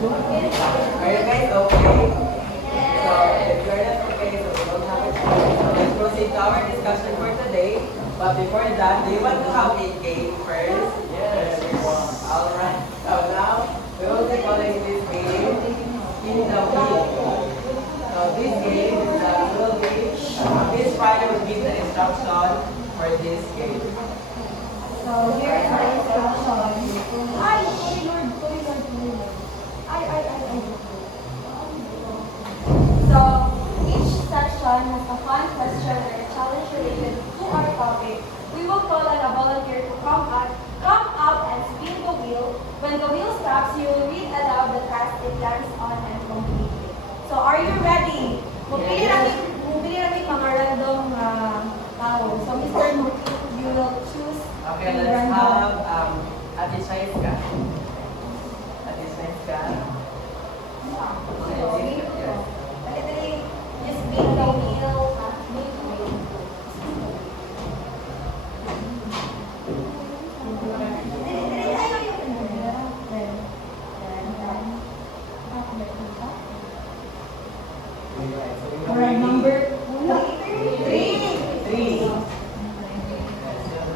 Are you guys okay? So, if you're not okay, so we don't have a choice. So, let's proceed to our discussion for today. But before that, do you want to have a game first? Yes. Alright. So now, we will be calling this game In the Wheel. So, this game will be, this Friday will give the instruction for this game. So here is the instruction. Ay, sorry Lord, sorry Lord. Ay. So each section has a fun question or a challenge related to our topic. We will call on a volunteer to come up and spin the wheel. When the wheel stops, you will read aloud the task it lands on and complete it. So are you ready? Mupili namin mga random tao. So Mr. Muki, you will choose. Okay, let's have Ate Shaiska. Ate Shaiska. Just spin the wheel. Alright, number three. Three. So,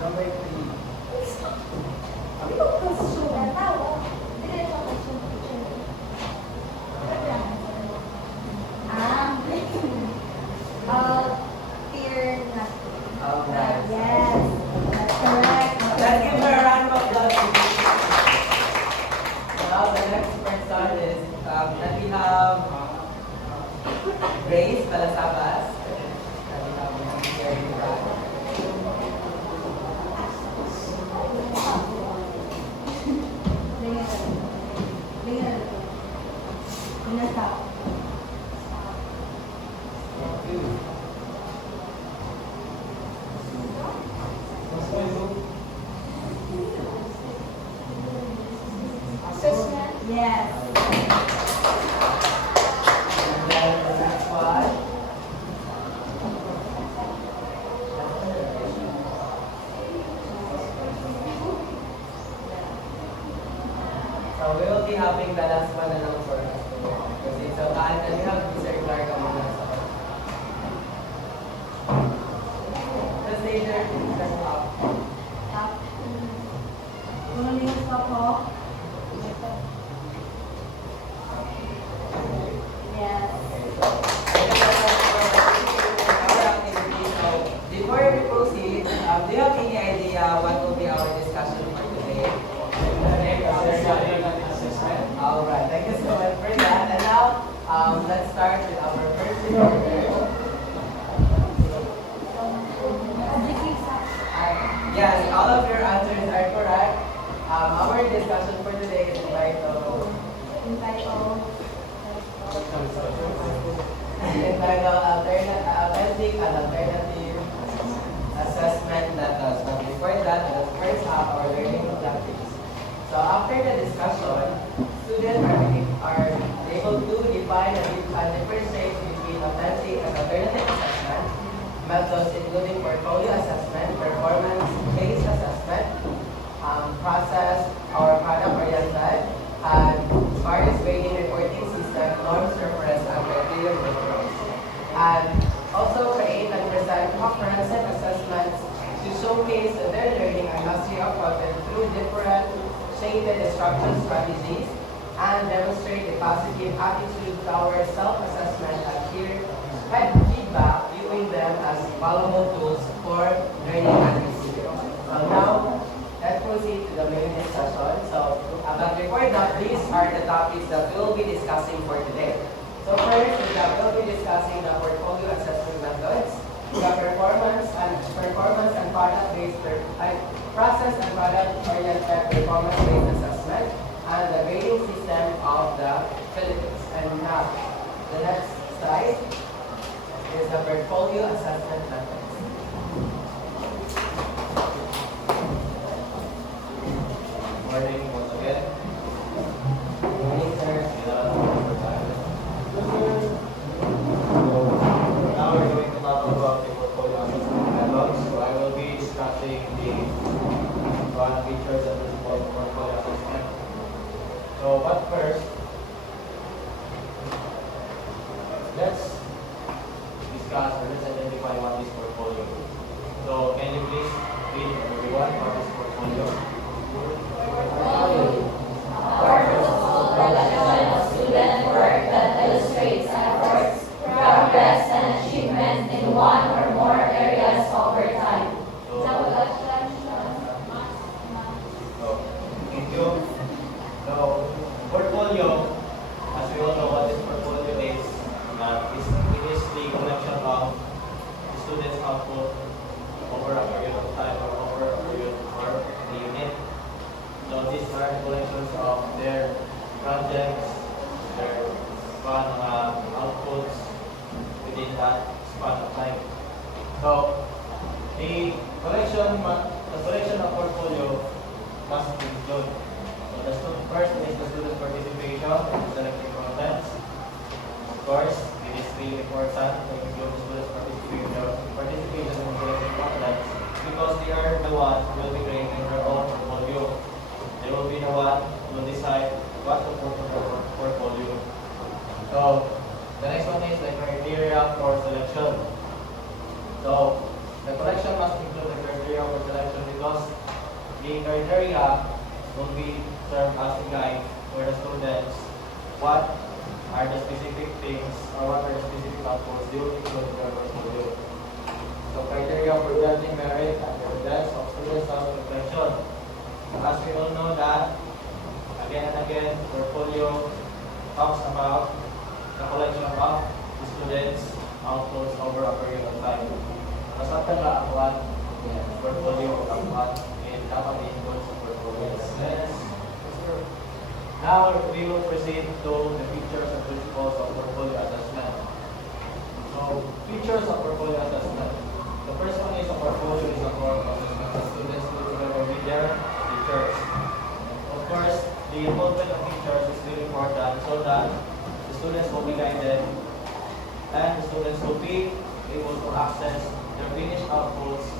number three. Alright. Yes, that's correct. Let's give her a round of applause. Now the next person is that we have Grace Palasabas. That we have here in the back. Yes. And then the next one. So we will be having the last one na lang for us. Kasi so and we have Mr. Clark among us. Just later, just up. Stop. Unang yung stop ko. Yes. Before we proceed, do you have any idea what will be our discussion for today? Alright, thank you so much for that. And now, let's start with our first speaker. Yes, all of your answers are correct. Our discussion for today is entitled Authentic and Alternative Assessment Methods. But before that, let's first have our learning objectives. So after the discussion, students are able to define and differentiate between authentic and alternative assessment methods, including portfolio assessment, performance-based assessment, process or product-oriented, and various grading reporting system, norms, reference, and criteria reference. And also create and present comprehensive assessments to showcase their learning and mastery of content through different shaded instruction strategies and demonstrate the positive attitude towards self-assessment and feedback, viewing them as valuable tools for learning and resilience. So now, let's proceed to the main discussion. So, but before that, these are the topics that we'll be discussing for today. So first is that we'll be discussing the portfolio assessment methods, the performance and product-based process and product-oriented performance-based assessment, and the grading system of the Philippines. And now, the next slide is the portfolio assessment methods. Morning once again. Good morning, sir. Now we're going to talk about the portfolio assessment methods. So I will be discussing the one features of the portfolio assessment. So but first, portfolio, as we all know what this portfolio is, it is the collection of the students' output over a period of time or over a period or a unit. So these are the collections of their projects, their span outputs within that span of time. So the collection of portfolio must include. So first is the student participation in selecting contents. Of course, it is really important to include the students' participation in selecting contents because they are the ones who will be creating their own portfolio. They will be the one who will decide what to put in their portfolio. So the next one is the criteria for selection. So the collection must include the criteria for selection because the criteria will be served as a guide for the students. What are the specific things or what are the specific outputs they will include in their portfolio? So criteria for judging merit and the results of students' self-reflection. As we all know that, again and again, portfolio talks about the collection of the students' outputs over a period of time. Masaktan ba ang portfolio o kakuan dapat i-include sa portfolio. Now we will proceed to the features and principles of portfolio assessment. So features of portfolio assessment. The first one is a portfolio is a form of assessment that students do together with their teachers. Of course, the involvement of teachers is really important so that the students will be guided and the students will be able to access their finished outputs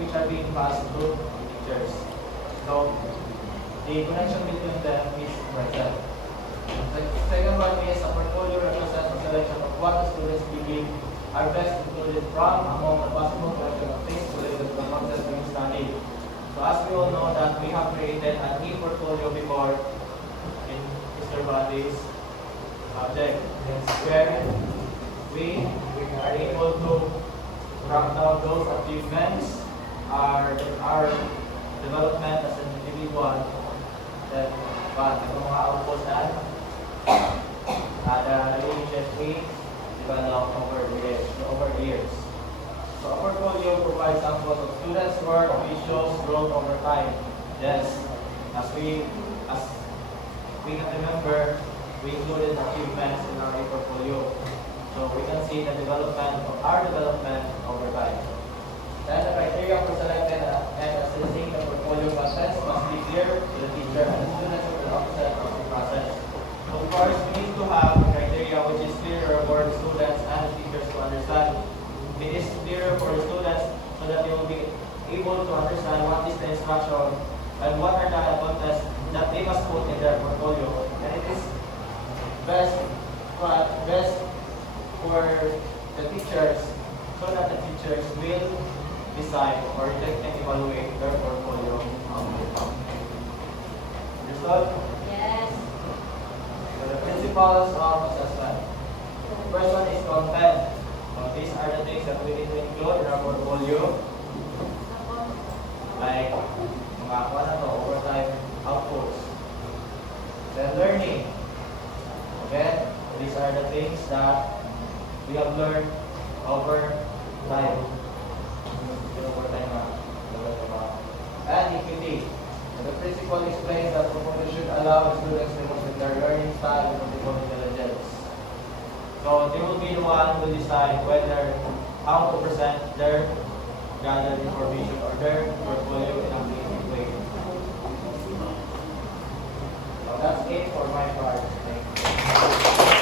which are being passed to the teachers. So the connection between them is present. The second one is a portfolio represents a selection of what the students believe are best included from among the possible collection of things related to the content being studied. So as we all know that we have created an e-portfolio before in Mr. Bandi's subject, where we are able to track down those achievements, our development as an individual, then the mga outputs and the relationships we develop over the years. So a portfolio provides samples of students' work, which shows growth over time. Yes, as we can remember, we included achievements in our portfolio. So we can see the development of our development over time. Then the criteria for selecting and assessing the portfolio process must be clear to the teacher and the students at the outset of the process. Of course, we need to have a criteria which is clearer for the students and the teachers to understand. It is clearer for the students so that they will be able to understand what is the instruction and what are the contents that they must put in their portfolio. And it is best for the teachers so that the teachers will decide or reject and evaluate their portfolio outcome. Understood? Yes. So the principles of assessment. The first one is content. So these are the things that we need to include in our portfolio. Like mga overtime outputs. Then learning. Again, these are the things that we have learned over time. And equity. The principle explains that portfolio should allow the students to demonstrate their learning style and critical intelligence. So they will be the one who decide whether how to present their gathered information or their portfolio in a creative way. So that's it for my part. Thank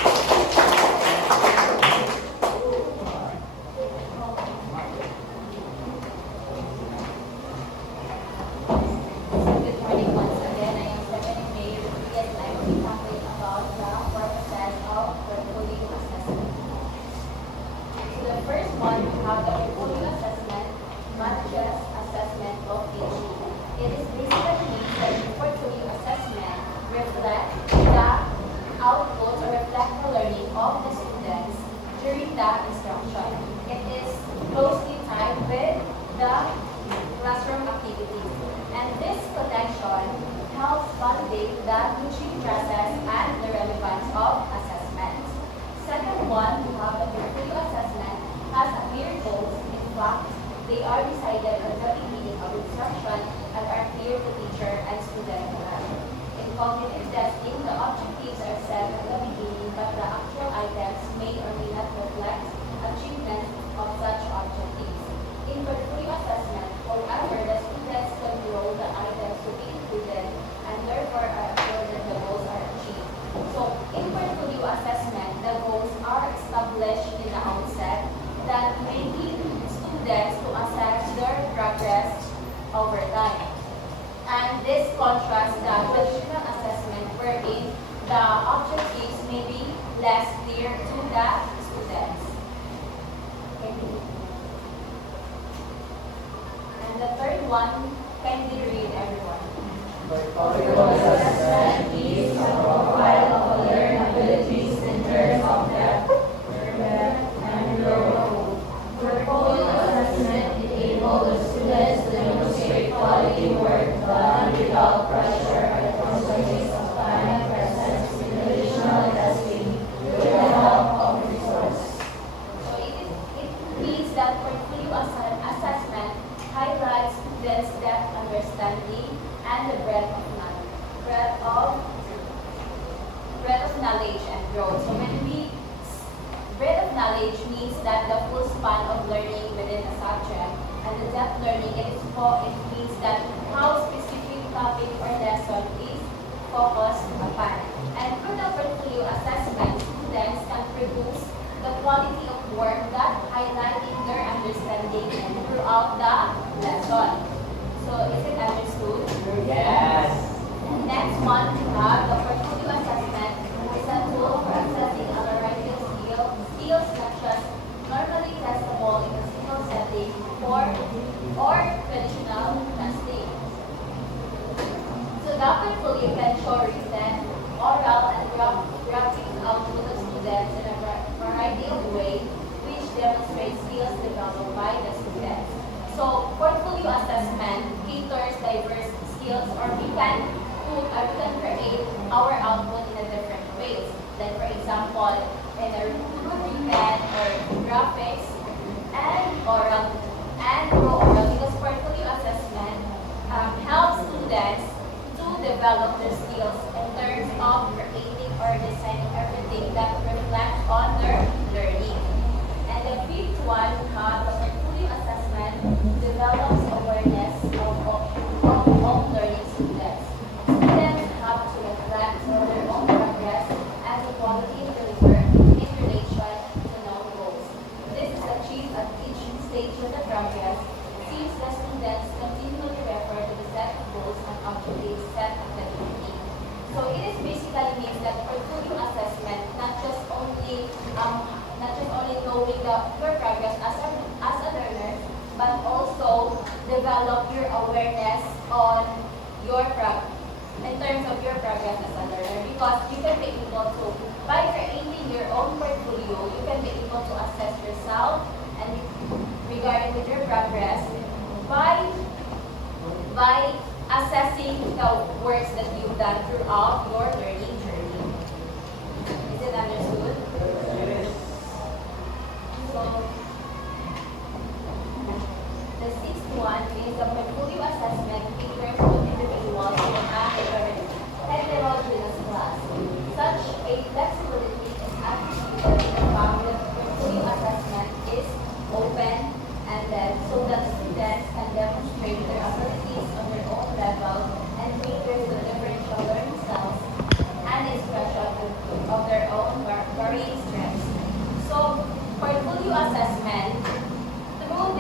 you. Good morning once again. I am Stephanie May, and I will be talking about the purposes of portfolio assessment. So the first one, we have the portfolio assessment, not just assessment of PG. It is basically means that the portfolio assessment reflect the outputs or reflect the learning of the students during the instruction. It is closely tied with the classroom activities. And this collection helps validate the teaching process, and the relevance of assessments. Second one, we have the portfolio assessment has a clear goals. In fact, they are decided at the beginning of instruction and are clear to teacher and student alike. In cognitive testing, the objectives are set at the beginning, but the actual items may or may not reflect achievement of such objectives. In portfolio assessment, however, the students control the items to be included and therefore are assured that the goals are achieved. So, in portfolio assessment, the goals are established in the outset that making students to assess their progress over time. And this contrasts the traditional assessment wherein the objectives may be less clear to the students. And the third one, kindly read everyone. Portfolio assessment is a profile of a learned abilities in terms of depth, breadth, and growth. Portfolio assessment enables the students to demonstrate quality work done without pressure and constraints of time, presence, simulational testing, with the help of resources. So it means that portfolio assessment highlights students' depth understanding and the breadth of knowledge and growth. So when we breadth of knowledge means that the full span of learning within a subject, and the depth learning it means that how specific topic or lesson is focused upon. And through the portfolio assessment, students can produce the quality of work that highlighting their understanding throughout the lesson. So is it understood? Yes. And next one, we have the portfolio assessment is a tool for assessing a variety of skills such as normally testable in a single setting or traditional testing. So the portfolio can show written, oral, and graphic output of students in a variety of ways, which demonstrates skills developed by the students. So portfolio assessment caters diverse skills, or we can create our output in a different ways. Like for example, in a written or graphics and oral because portfolio assessment helps students to develop their skills in terms of creating or designing everything that reflects on their learning. And the fifth one, the portfolio assessment develops awareness of all learning students. Students have to reflect on their own progress and the quality delivered in relation to known goals. This is achieved at each stage of the progress, since the students continually refer to the set of goals and objectives set at the beginning. So it is basically means that portfolio assessment not just only knowing your progress as a learner, but also develop your awareness on your progress in terms of your progress as a learner, because you can be able to, by creating your own portfolio, you can be able to assess yourself and regarding with your progress by assessing the works that you've done throughout your learning journey. Is it understood? So, the sixth one is the portfolio assessment caters to individuals who have a very heterogeneous class. Such a flexibility is attributed to the fact that portfolio assessment is open-ended so that students can demonstrate their abilities on their own level and caters to differential learning styles and expression of their own varying strengths. So, portfolio assessment, through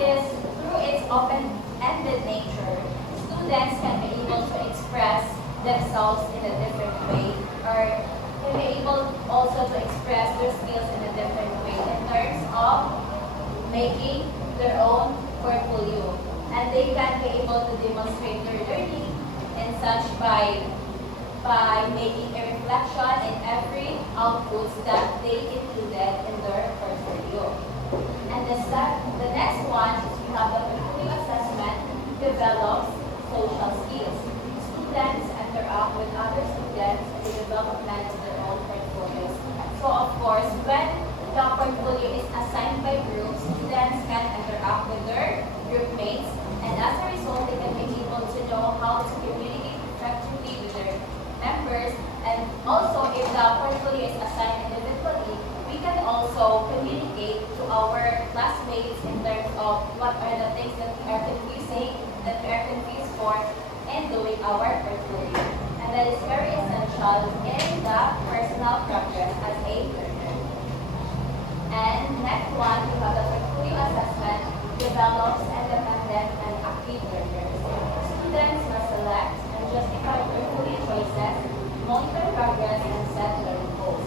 its open-ended nature, students can be able to express themselves in a different way, or can be able also to express their skills in a different way in terms of making their own portfolio. And they can be able to demonstrate their learning and such by making a reflection in every outputs that they included in their portfolio. And the next one is we have the portfolio assessment develops social skills. Students interact with other students students in the development of their own portfolios. So of course, when the portfolio is assigned by groups, students can interact with their group mates, and as a result, they can be able to know how to communicate effectively with their members. And also, if the portfolio is assigned individually, we can also communicate to our classmates in terms of what are the things that we are confused for in doing our portfolio. And that is very essential in the personal progress as a learner. And next one, we have the portfolio assessment develops independent and active learners. Students must select and justify portfolio choices, monitor progress, and set learning goals.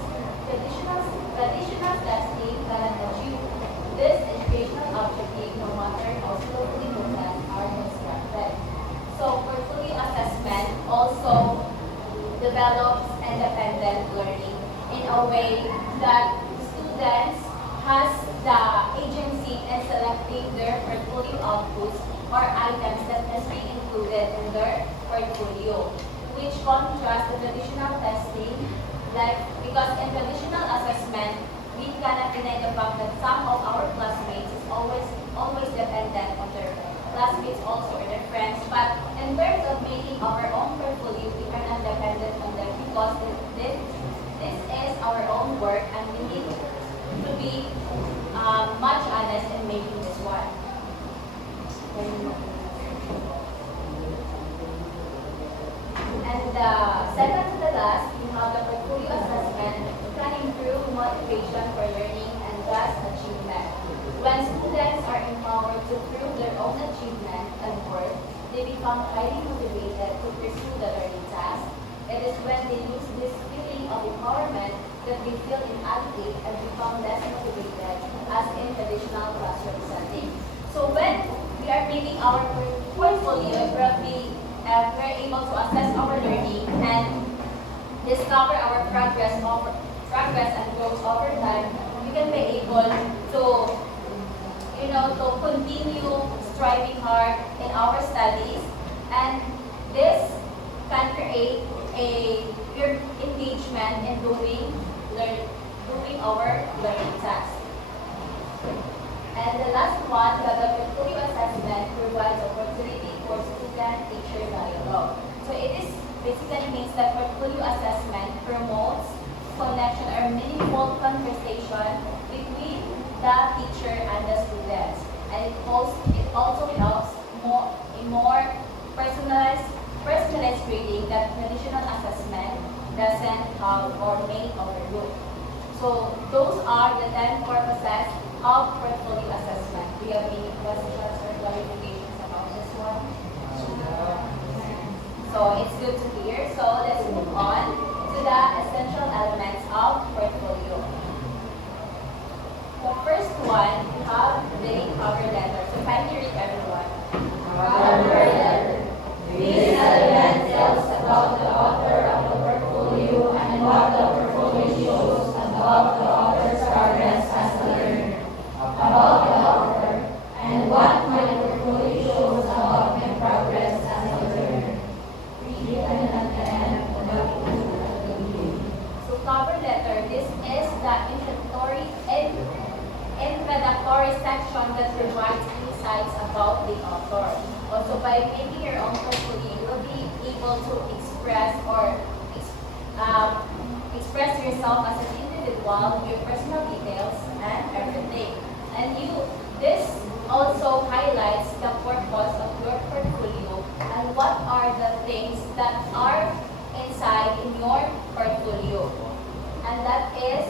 Traditional testing cannot achieve this educational objective no matter how skillfully movements are constructed. So portfolio assessment also develops independent learning in a way that students has the agency in selecting their portfolio outputs or items that must be included in their portfolio, which contrasts the traditional testing, because in traditional assessment, we cannot deny the fact that some of our classmates is always dependent on their classmates also or their friends. But in terms of making our own portfolio, we are not dependent on them because this is our own work and we need to be much honest in making this one. And second to the last, we have the portfolio assessment can improve motivation for learning and thus achievement. When students are empowered to prove their own achievement and worth, they become highly motivated to pursue the learning task. It is when they lose this feeling of empowerment that they feel inadequate and become less motivated as in traditional classroom setting. So when we are making our portfolio, we're able to assess our learning and discover our progress and growth over time, we can be able to continue striving hard in our studies, and this can create a engagement in doing our learning tasks. And the last one, the portfolio assessment provides opportunity for student-teacher dialogue. So it is basically means that portfolio assessment promotes connection or meaningful conversation between the teacher and the students. And it also helps in more personalized grading that traditional assessment doesn't have or may overlook. So those are the 10 purposes of portfolio assessment. Do you have any questions or clarifications about this one? So it's good to hear. So let's move on to the essential elements of portfolio. The first one, we have the cover letter. So kindly read everyone. Cover letter. This element tells about the author of the portfolio and what the portfolio shows about the author's progress as a learner, about the author, and what my portfolio shows about my progress as a learner. Read it at the end of the document. So cover letter, this is the introductory section that provides insights about the author. Also, by making your own portfolio, you will be able to express yourself as an individual, your personal details, and everything. And this also highlights the purpose of your portfolio and what are the things that are inside in your portfolio. And that is,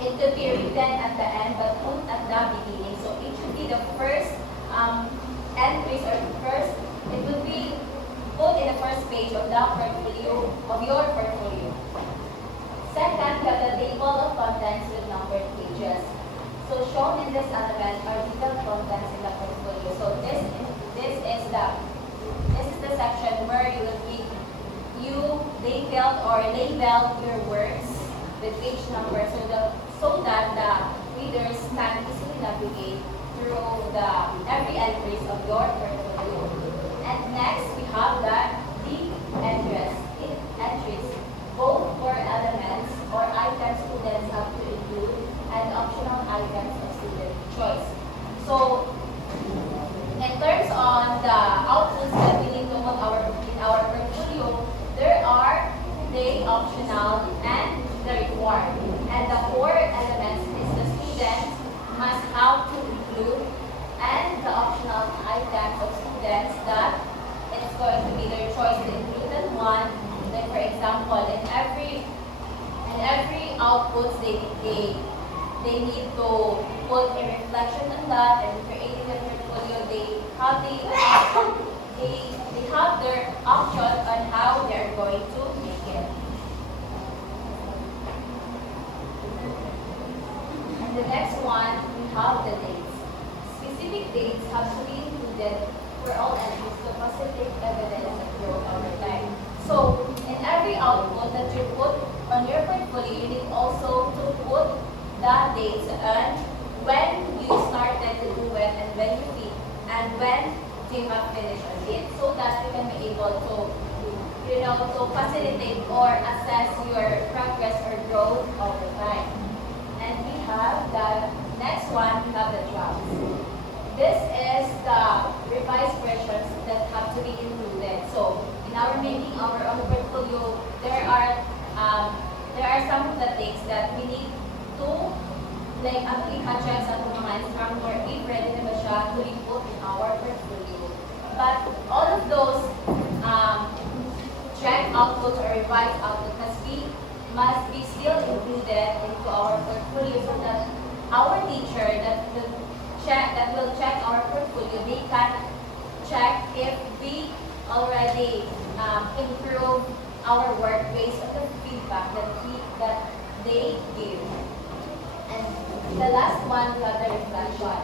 it could be written at the end but put at the beginning. So it should be the first entries or it will be put in the first page of the portfolio, of your portfolio. Second, we have the table of contents with numbered pages. So shown in this element are detailed contents in the portfolio. So this is the section where you detailed or labeled your works with page number so that the readers can easily navigate through every entries of your portfolio. And next we have the entries. outputs, they need to put a reflection on that, and creating their portfolio, they have their option on how they are going to make it. And the next one, we have the dates. Specific dates have to be included for all entries to facilitate evidence of growth over time. So, in every output that you put on your portfolio, you need also to put the dates and when you started to do it and when you have finished on it, so that you can be able to, to facilitate or assess your progress or growth over time. And we have the next one, we have the drafts. This is the revised versions that have to be included. So, in our making our own portfolio, there are some of the things that we need to i-check sa itong mga instructor if ready na ba siya to input in our portfolio. But all of those check outputs or revised outputs must be still included into our portfolio so that our teacher that will check our portfolio, they can check if we already improve our work based on the feedback that they give. And the last one, we have the reflection.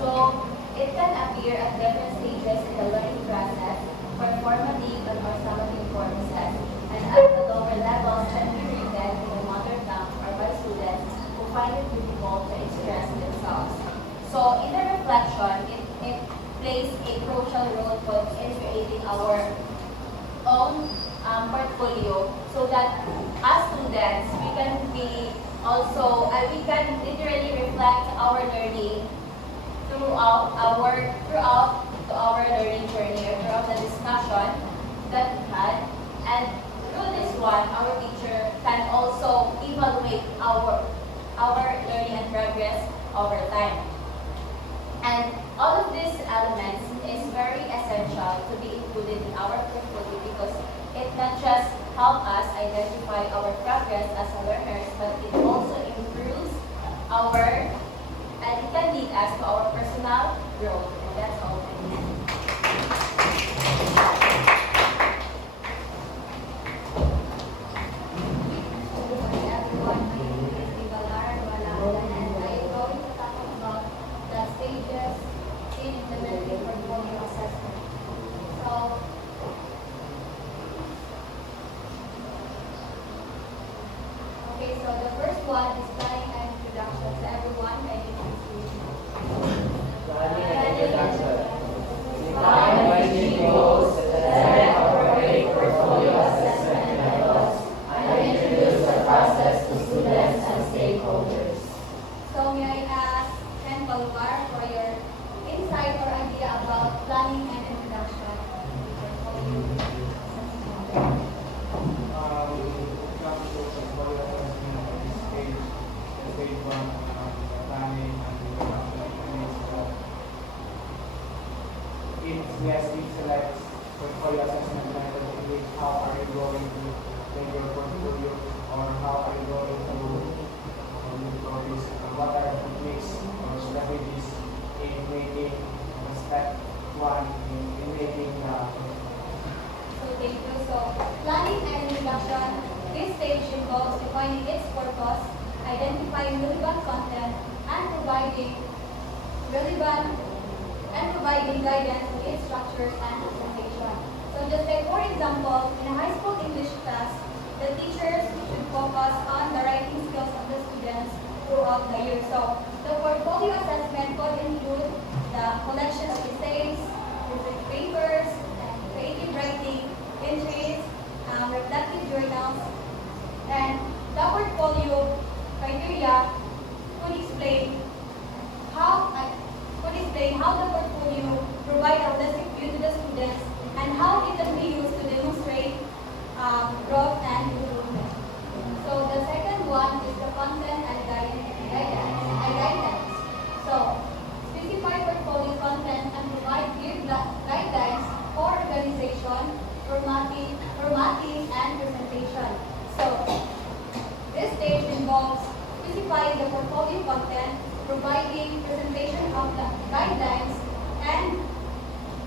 So it can appear at different stages in the learning process for formative and or summative purposes, and at the lower levels can be written in the mother tongue or by students who find it difficult to express themselves. So in the reflection, it plays a crucial role in creating our own portfolio so that as students, we can be also, we can literally reflect our learning throughout our learning journey or throughout the discussion that we had. And through this one, our teacher can also evaluate our learning and progress over time. And all of these elements is very essential to be included in our portfolio because it not just help us identify our progress as learners, but it also improves and it can lead us to our personal growth. And that's all I need. Good morning, everyone. My name is Nivalar Walalan, and I am going to talk about the stages in implementing portfolio assessment. So the first one is planning and introduction. So everyone, can you please read? Planning and introduction. Define learning goals, set appropriate portfolio assessment methods, and introduce the process to students and stakeholders. So may I ask Ken Palwar for your insight or idea about planning and introduction to portfolio assessment? Yes, it selects portfolio assessment method in which how are you going to make your portfolio or how are you going to use what are the techniques or strategies in making step one in making the So thank you. So planning and introduction, this stage involves defining its purpose, identifying relevant content, and providing guidance to its structures and presentation. So just like for example, in a high school English class, the teachers should focus on the writing skills of the students throughout the year. So the portfolio assessment could include the collection of essays, research papers, and creative writing, entries, reflective journals, and the portfolio criteria could explain how the portfolio provide a holistic view to the students and how it can be used to demonstrate growth and improvement. So the second one is the content and guidance. So specify portfolio content and provide clear guidelines for organization, formatting, and presentation. So this stage involves specifying the portfolio content, providing presentation of the guidelines, and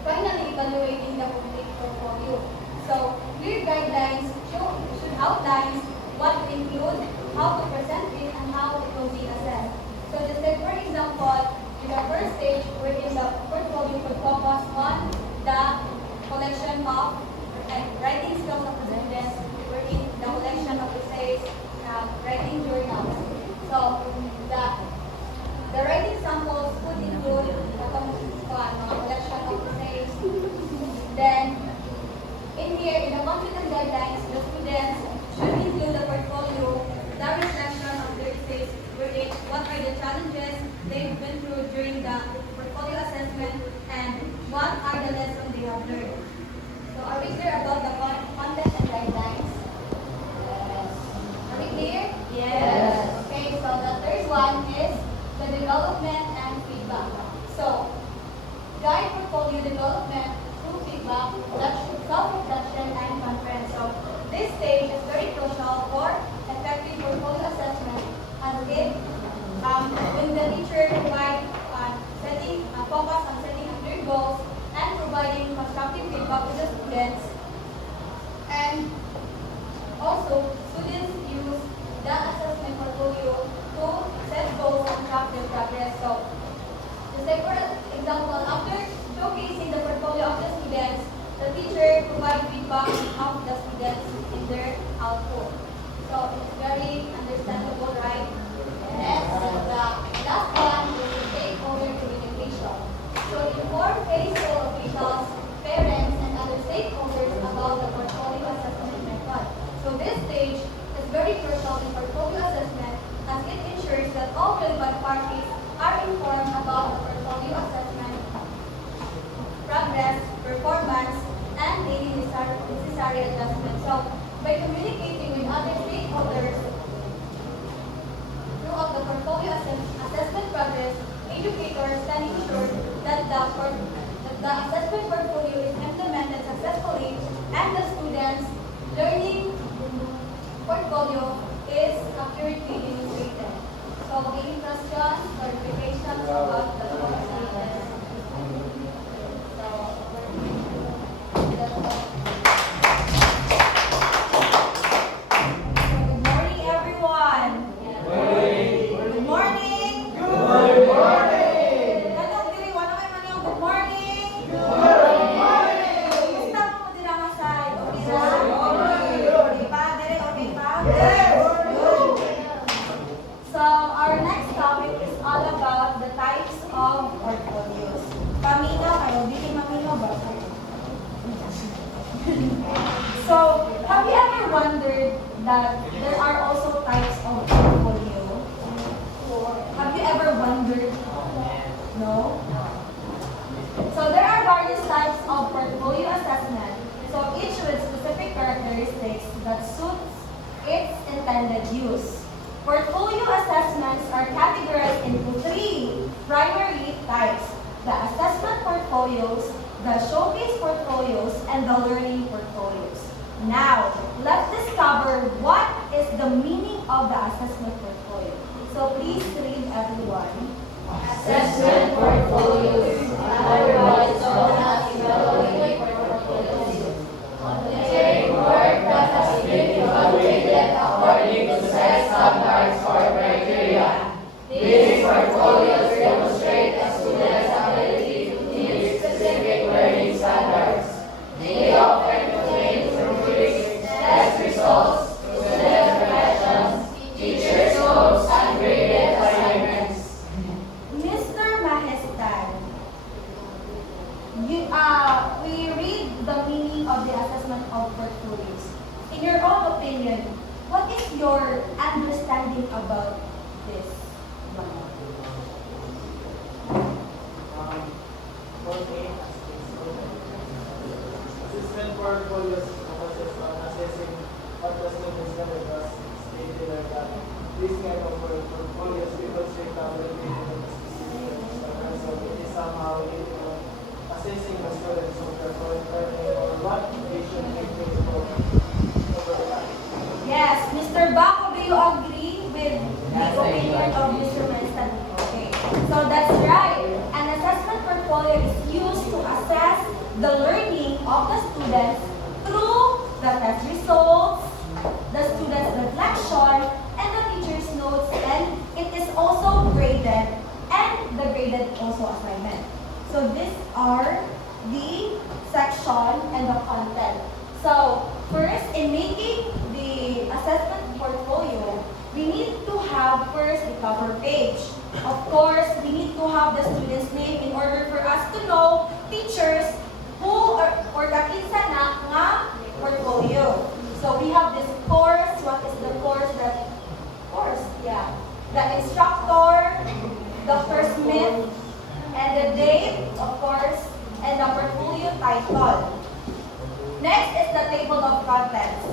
finally evaluating the complete portfolio. So, clear guidelines should outline what to include, how to present it, and how it will be assessed. So, just like for example, in the first stage, wherein the portfolio could focus on the collection of writing skills of the students, wherein the collection of essays, writing journals. So, the writing samples could include mga collection of essays. Then, in here, in the confidence guidelines, the students should include the portfolio, the reflection of their essays, wherein what are the challenges they've been through during the portfolio assessment, and what are the lessons they have learned. So, are we clear about the content and guidelines? Yes. Are we clear? Yes. Okay, so the third one is the development and feedback. So, guide portfolio development through feedback, self-reflection, and conference. So, this stage is very crucial for effective portfolio assessment, as it when the teacher provides setting focus on setting up their goals and providing constructive feedback to the students. And also, students use the assessment portfolio to set goals and track their progress. So, just like for example, after showcasing the portfolio of the students, the teacher provides feedback of the students in their output. So, it's very understandable, right? Next, the last one is stakeholder communication. So, inform high-school officials, parents, and other stakeholders about the portfolio assessment method. So, this stage is very crucial in portfolio assessment as it ensures that all relevant parties are informed about the portfolio assessment, progress, performance, and any necessary adjustments. So, by communicating with other stakeholders throughout the portfolio assessment progress, educators can ensure that the assessment portfolio is implemented successfully and the students' learning portfolio is accurately illustrated. So, any questions, clarifications about the stages? Good morning, everyone. Good morning. Good morning. Kanong diri wala may man yung good morning. Good morning. Kumusta mo dira nga side? Okay ra? Okay pa diri okay pa? So our next topic is all about the types of portfolios. Paminaw kayo, dili maminaw ba? So, have you ever wondered that there are also types of portfolio? Have you ever wondered? No? So, there are various types of portfolio assessment. So, each with specific characteristics that suits its intended use. Portfolio assessments are categorized into three primary types: the assessment portfolios, the showcase portfolios, and the learning portfolios. Now, let's discover what is the meaning of the assessment portfolio. So please read everyone. Assessment portfolios, otherwise known as evaluative portfolios, contain work that has been evaluated according to set standards or criteria. These portfolios demonstrate a student's ability to meet specific learning standards. They often contain rubrics, test results, student reflections, teacher's notes, and graded assignments. Mr. Mahestan, we read the meaning of the assessment of portfolios. In your own opinion, what is your understanding about this? For me, assessment portfolios focuses on assessing what the students learned as stated that this kind of portfolios demonstrate ability in a specific standard. So it is somehow assessing the students of their current learning or what they should improve over time. Yes, Mr. Bako, do you agree with the opinion of Mr. Maristan. Okay, so that's right. An assessment portfolio is used to assess the learning of the students through the test results, the students' reflection, and the teacher's notes, and it is also graded, and the graded also assignment. So these are the section and the content. So first, in making the assessment portfolio, we need to have first the cover page. Of course, we need to have the student's name in order for us to know teachers who or kakinsa na nga portfolio. So we have this course. What is the course? Yeah. The instructor, Dr. Smith, and the date, of course, and the portfolio title. Next is the table of contents.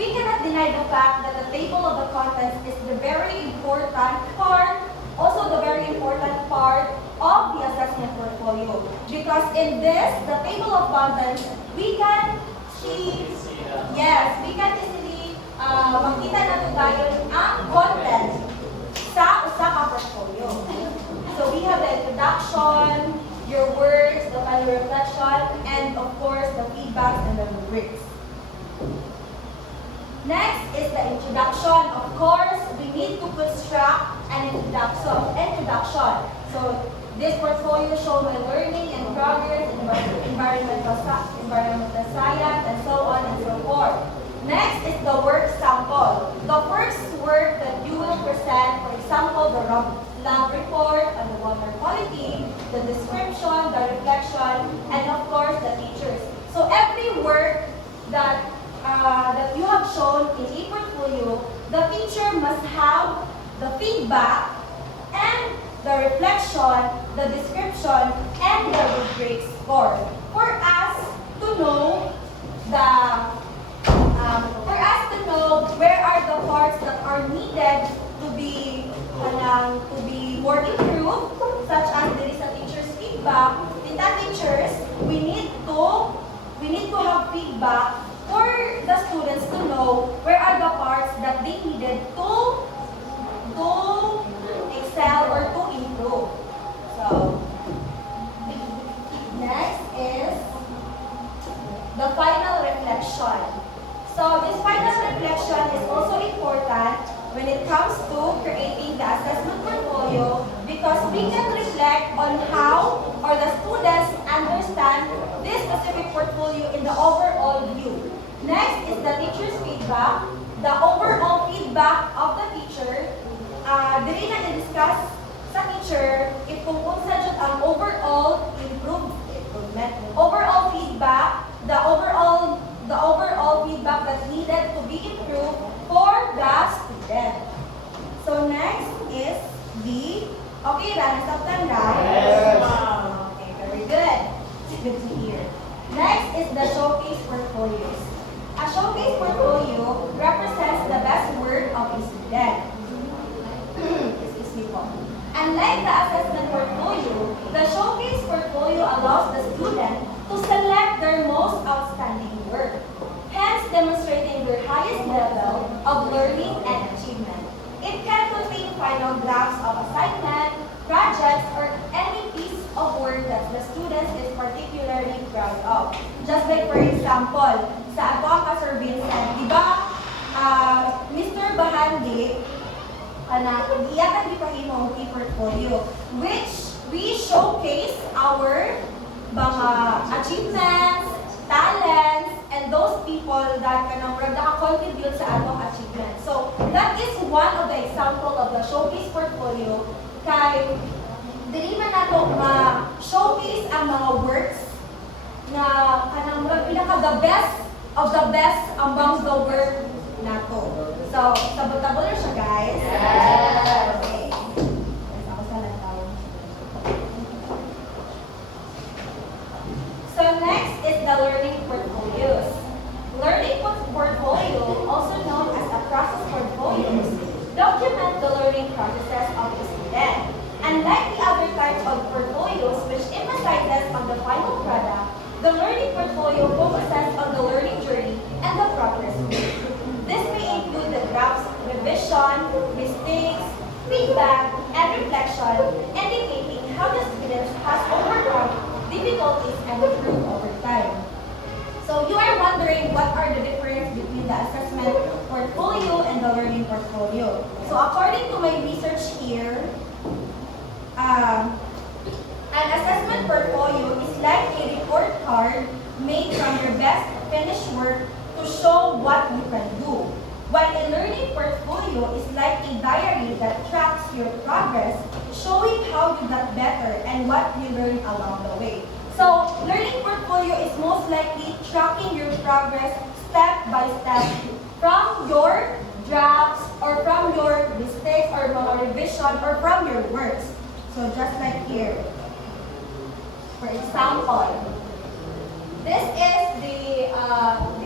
We cannot deny the fact that the table of the contents is the very important part, also the very important part of the assessment portfolio. Because in this, the table of contents, we can see, yes, we can easily makita na ito tayo ang content sa usa ka portfolio. So we have the introduction, your words, the final reflection, and of course, the feedbacks and the rubrics. Next is the introduction. Of course, we need to construct an introduction. So this portfolio shows my learning and progress in environmental science, and so on and so forth. Next is the work sample. The first work that you will present, for example, the lab report on the water quality, the description, the reflection, and of course the teachers. So every work that you have shown in a portfolio, the teacher must have the feedback and the reflection, the description, and the rubric score for us to know where are the parts that are needed to be more improved, such as there is a teacher's feedback. In that teachers, we need to have feedback for the students to know where are the parts that they needed to excel or to improve. So next is the final reflection. So this final reflection is also important when it comes to creating the assessment portfolio, because we can reflect on how or the students understand this specific portfolio in the overall view. Next is the teacher's feedback, the overall feedback of the teacher. Dili na discuss sa teacher if kung unsa jud ang overall improvement, overall feedback, the overall feedback that needed to be improved for the student. So next is okay, nasabtan, right? Yes. Okay, very good. Good to hear. Next is the showcase portfolios. A showcase portfolio represents the best work of a student. Excuse me po. Unlike the assessment portfolio, the showcase portfolio allows the student to select their most outstanding work, hence demonstrating their highest level of learning and achievement. It can contain final drafts of assignment, projects, or any piece of work that the student is particularly proud of. Just like for example, sa ato ka Sir Vincent, di ba, Mr. Bahandi, iyakan di pahimo ang e-portfolio, which we showcase our mga achievements, talents, and those people that naka-contribute sa atong achievement. So, that is one of the example of the showcase portfolio. Kay, dili man nato ma-showcase ang mga works na kanang pinaka the best of the best among the work nato. So, sabot-sabot na siya, guys. Yes. Okay. Ako sa lantaw. So next is the learning portfolios. Learning portfolio, also known as a process portfolios, document the learning processes of the student. Unlike the other types of portfolios which emphasizes on the final product, the learning portfolio focuses on the learning journey and the progress. This may include the drafts, revision, revision, mistakes, feedback, and reflection, indicating how the students has overcome difficulties and improved over time. So you are wondering what are the difference between the assessment portfolio and the learning portfolio. So according to my research here, an assessment portfolio is like a report card made from your best finished work to show what you can do. While a learning portfolio is like a diary that tracks your progress, showing how you got better and what you learned along the way. So, learning portfolio is most likely tracking your progress step by step from your drafts or from your mistakes or from a revision or from your works. So, just like here. For example, this is the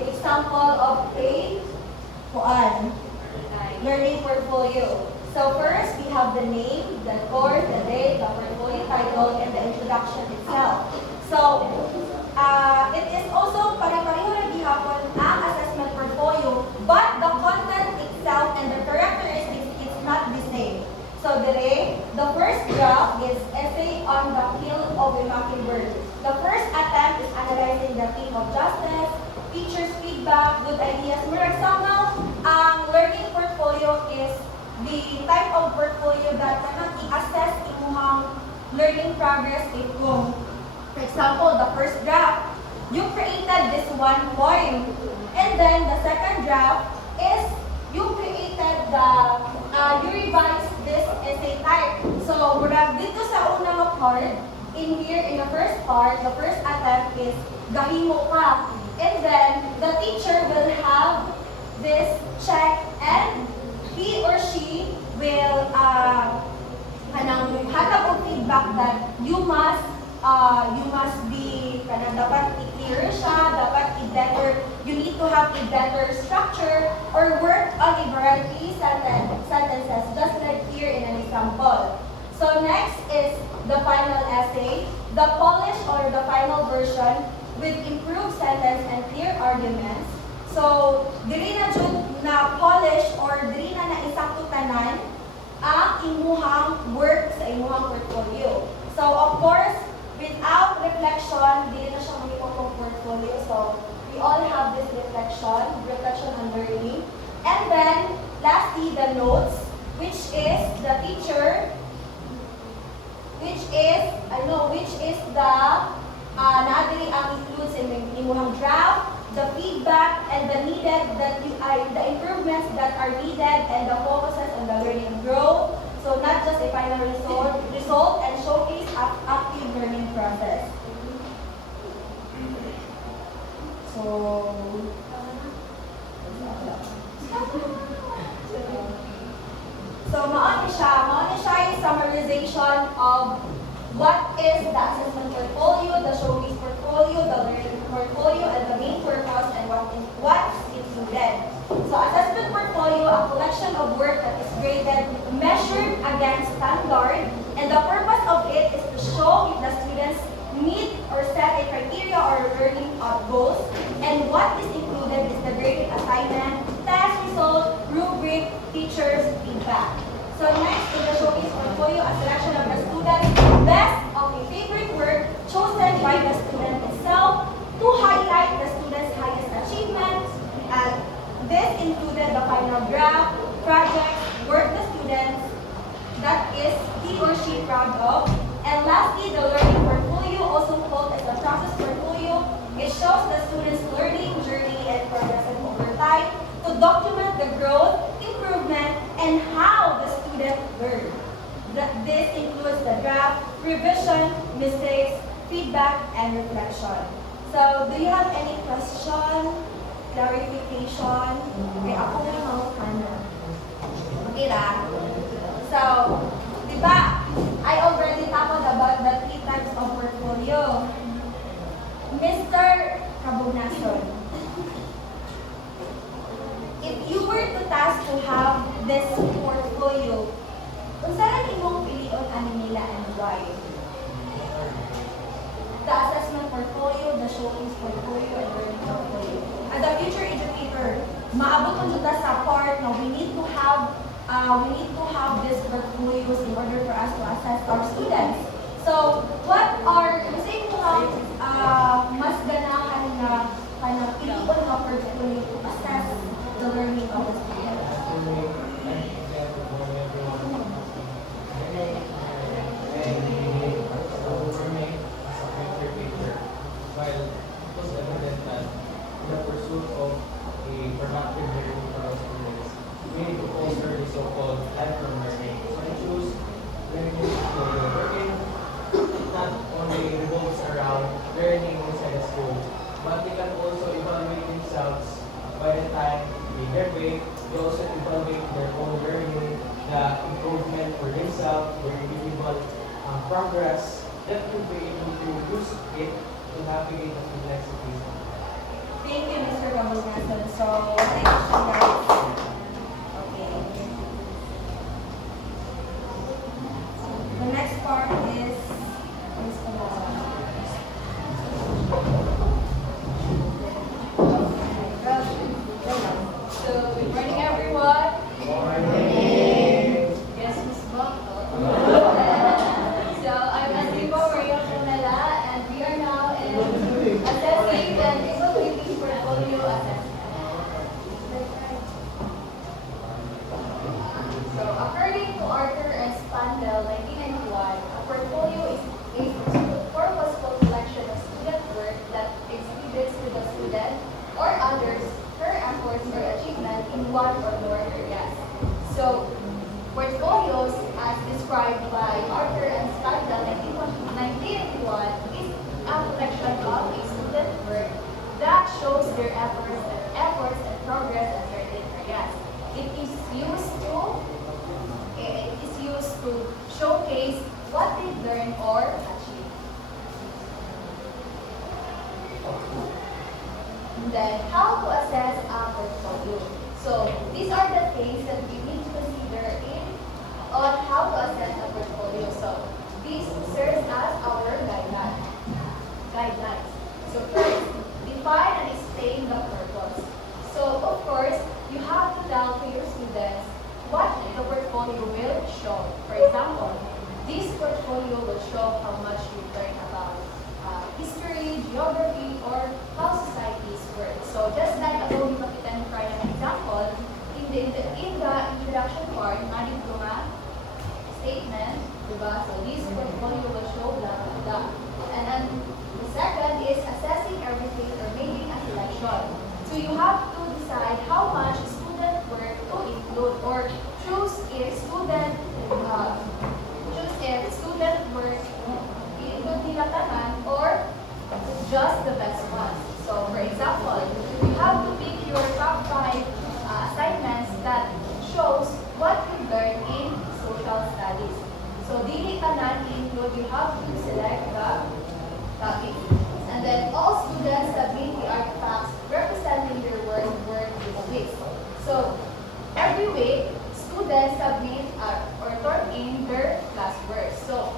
example of a learning portfolio. So first, we have the name, the course, the date, the portfolio title, and the introduction itself. So, it is also pare-pareho na gihapon ang assessment portfolio, but the content itself and the characteristics is not the same. So today, the first draft is essay on the field of a mockingbird. The first attempt is analyzing the theme of justice, teachers' feedback, good ideas. Murag somehow, ang learning portfolio is the type of portfolio that kanang i-assess imong learning progress if kung, for example, the first draft, you created this one poem. And then the second draft is you created you revised this essay type. So, murag dito sa unang part, in here, in the first part, the first attempt is gahimo ka. And then, the teacher will have this check and he or she will hanap og feedback that you must be dapat i-clear siya, dapat i-better, you need to have a better structure or work on a variety sentences, just like here in an example. So next is the final essay, the polished or the final version with improved sentence and clear arguments. So, diri na jud na polish or diri na naisakto tanan ang imuhang work sa imuhang portfolio. So, of course, without reflection, dili na siya magiging portfolio. So, we all have this reflection on learning. And then, lastly, the notes, which is the teacher, which is the naadiri ang includes in imuhang draft, the feedback and the improvements that are needed and the focuses on the learning and growth. So not just a final result and showcase active learning process. So maano siya yung summarization of what is the assessment portfolio, the showcase portfolio, the learning portfolio, and the main purpose and what's included. So assessment portfolio, a collection of work that is graded, measured against standard, and the purpose of it is to show if the students meet or set a criteria or learning goals, and what is included is the graded assignment, test result, rubric, teachers' feedback. So next is the showcase portfolio, a selection of the students' best of a favorite work chosen by the student itself to highlight the student's highest achievements. And this included the final draft, projects, work the students that is he or she proud of. And lastly, the learning portfolio, also called as the process portfolio. It shows the student's learning journey and progress over time to document the growth, improvement, and how the student learned. This includes the draft, revision, mistakes, feedback, and reflection. So, do you have any question, clarification? Okay, ako na mga okay ra? So, di ba, I already talked about the 3 types of portfolio. Mr. Cabugnason, if you were to task to have this portfolio, kung saan imong pilion ani nila and why? The assessment portfolio, the showcase portfolio, and learning portfolio. As a future educator, maabot ko sa part na we need to have we need to have these portfolios in order for us to assess our students. So, what are, kasi ito mas ganahan na kanang ilion nga portfolio to assess the learning of the student. While it was evident that in the pursuit of a productive learning for our students, we need to foster the so-called lifelong learning. So I choose learning portfolio wherein it not only revolves around learning inside the school, but they can also evaluate themselves by the time they graduate. They also evaluate their own learning, the improvement for themselves, their individual progress, that will be able to use it to navigate the complexities. Thank you, Mr. Gabongason. So, next guys. Okay. The next part is So, good morning everyone. Yes, Ms. Bangko. So, I'm Antibo Maria Punala, and we are now in assessing the Disability Portfolio Assessment. So, according to Arthur S. Pandel, 1991, a portfolio is a purposeful collection of student work that exhibits to the student or others her efforts or achievement in one or more areas. So, portfolios, as described by Arthur S. Pandel, 1981, is a collection of a student work that shows their efforts and progress in certain areas. It is used to showcase what they learned or achieved. And then, how to assess a portfolio. So, these are the things that we need to consider on how to assess a portfolio. So, this serves as our guidelines. So, first, define and explain the purpose. So, of course, you have to tell to your students what the portfolio will show. For example, this portfolio will show how much you learn about history, geography, or how societies work. So just like atong ipakita ni Brian an example, in the introduction part, natin ko nga statement, diba? So this portfolio will show blah, blah, blah. And then the second is assessing everything or making a selection. So you have to decide how much student work to include or choose if student work i-include nila tanan or just the best ones. So for example, you have to pick your top 5 assignments that shows what you learn in social studies. So dili tanan include, you have to select the topic. And then all students submit the artifacts representing their work this week. So every week, students submit or turn in their classwork. So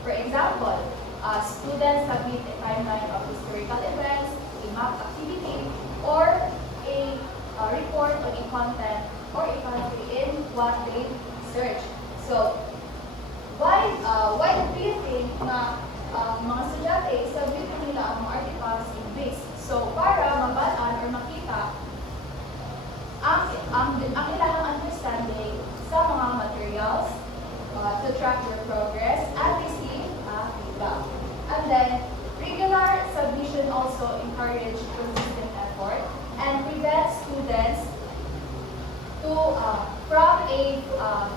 for example, students submit a timeline of historical events, a map activity, or a report on a content or economy in what they search. So, why do you think na mga estudyante submit nila ang mga artifacts in weeks? So, para mabalaan or makita ang ilang understanding sa mga materials to track your progress and receive feedback. And then, regular submission also encourage consistent effort and prevent students to from a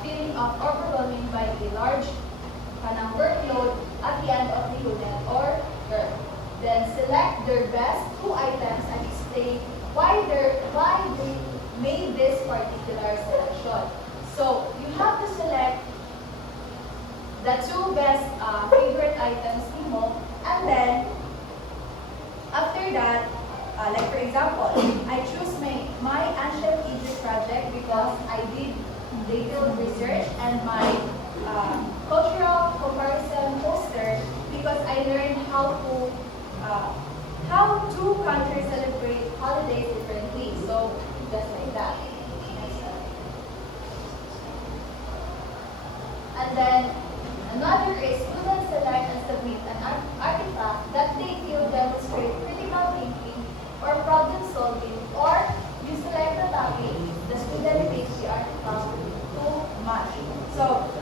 feeling of overwhelming by a large workload at the end of the unit or term. Then select their best 2 items and explain why they made this particular selection. So you have to select the 2 best favorite items mo, and then after that, like for example, I choose my ancient Egypt project because I did detailed research, and my cultural comparison poster because I learned how two countries celebrate holidays differently. So just like that. And then another is students select and submit an artifact that they feel demonstrate critical thinking or problem solving, or you select the topic the student thinks the artifact to match. So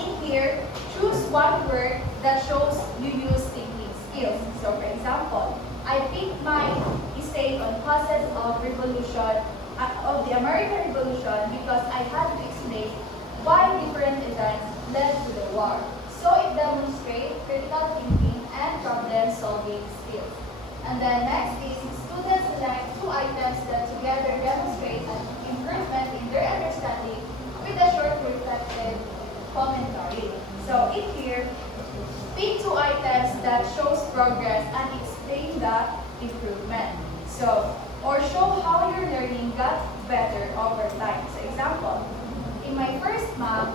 in here, choose one word that shows you use thinking skills. So for example, I picked my essay on causes of revolution, of the American Revolution, because I had to explain why different events led to the war. So it demonstrates critical thinking and problem solving skills. And then next is students select two items that together demonstrate an improvement in their understanding with a short reflective commentary. So in here, pick two items that shows progress and explain the improvement. So, or show how your learning got better over time. So example, in my first map,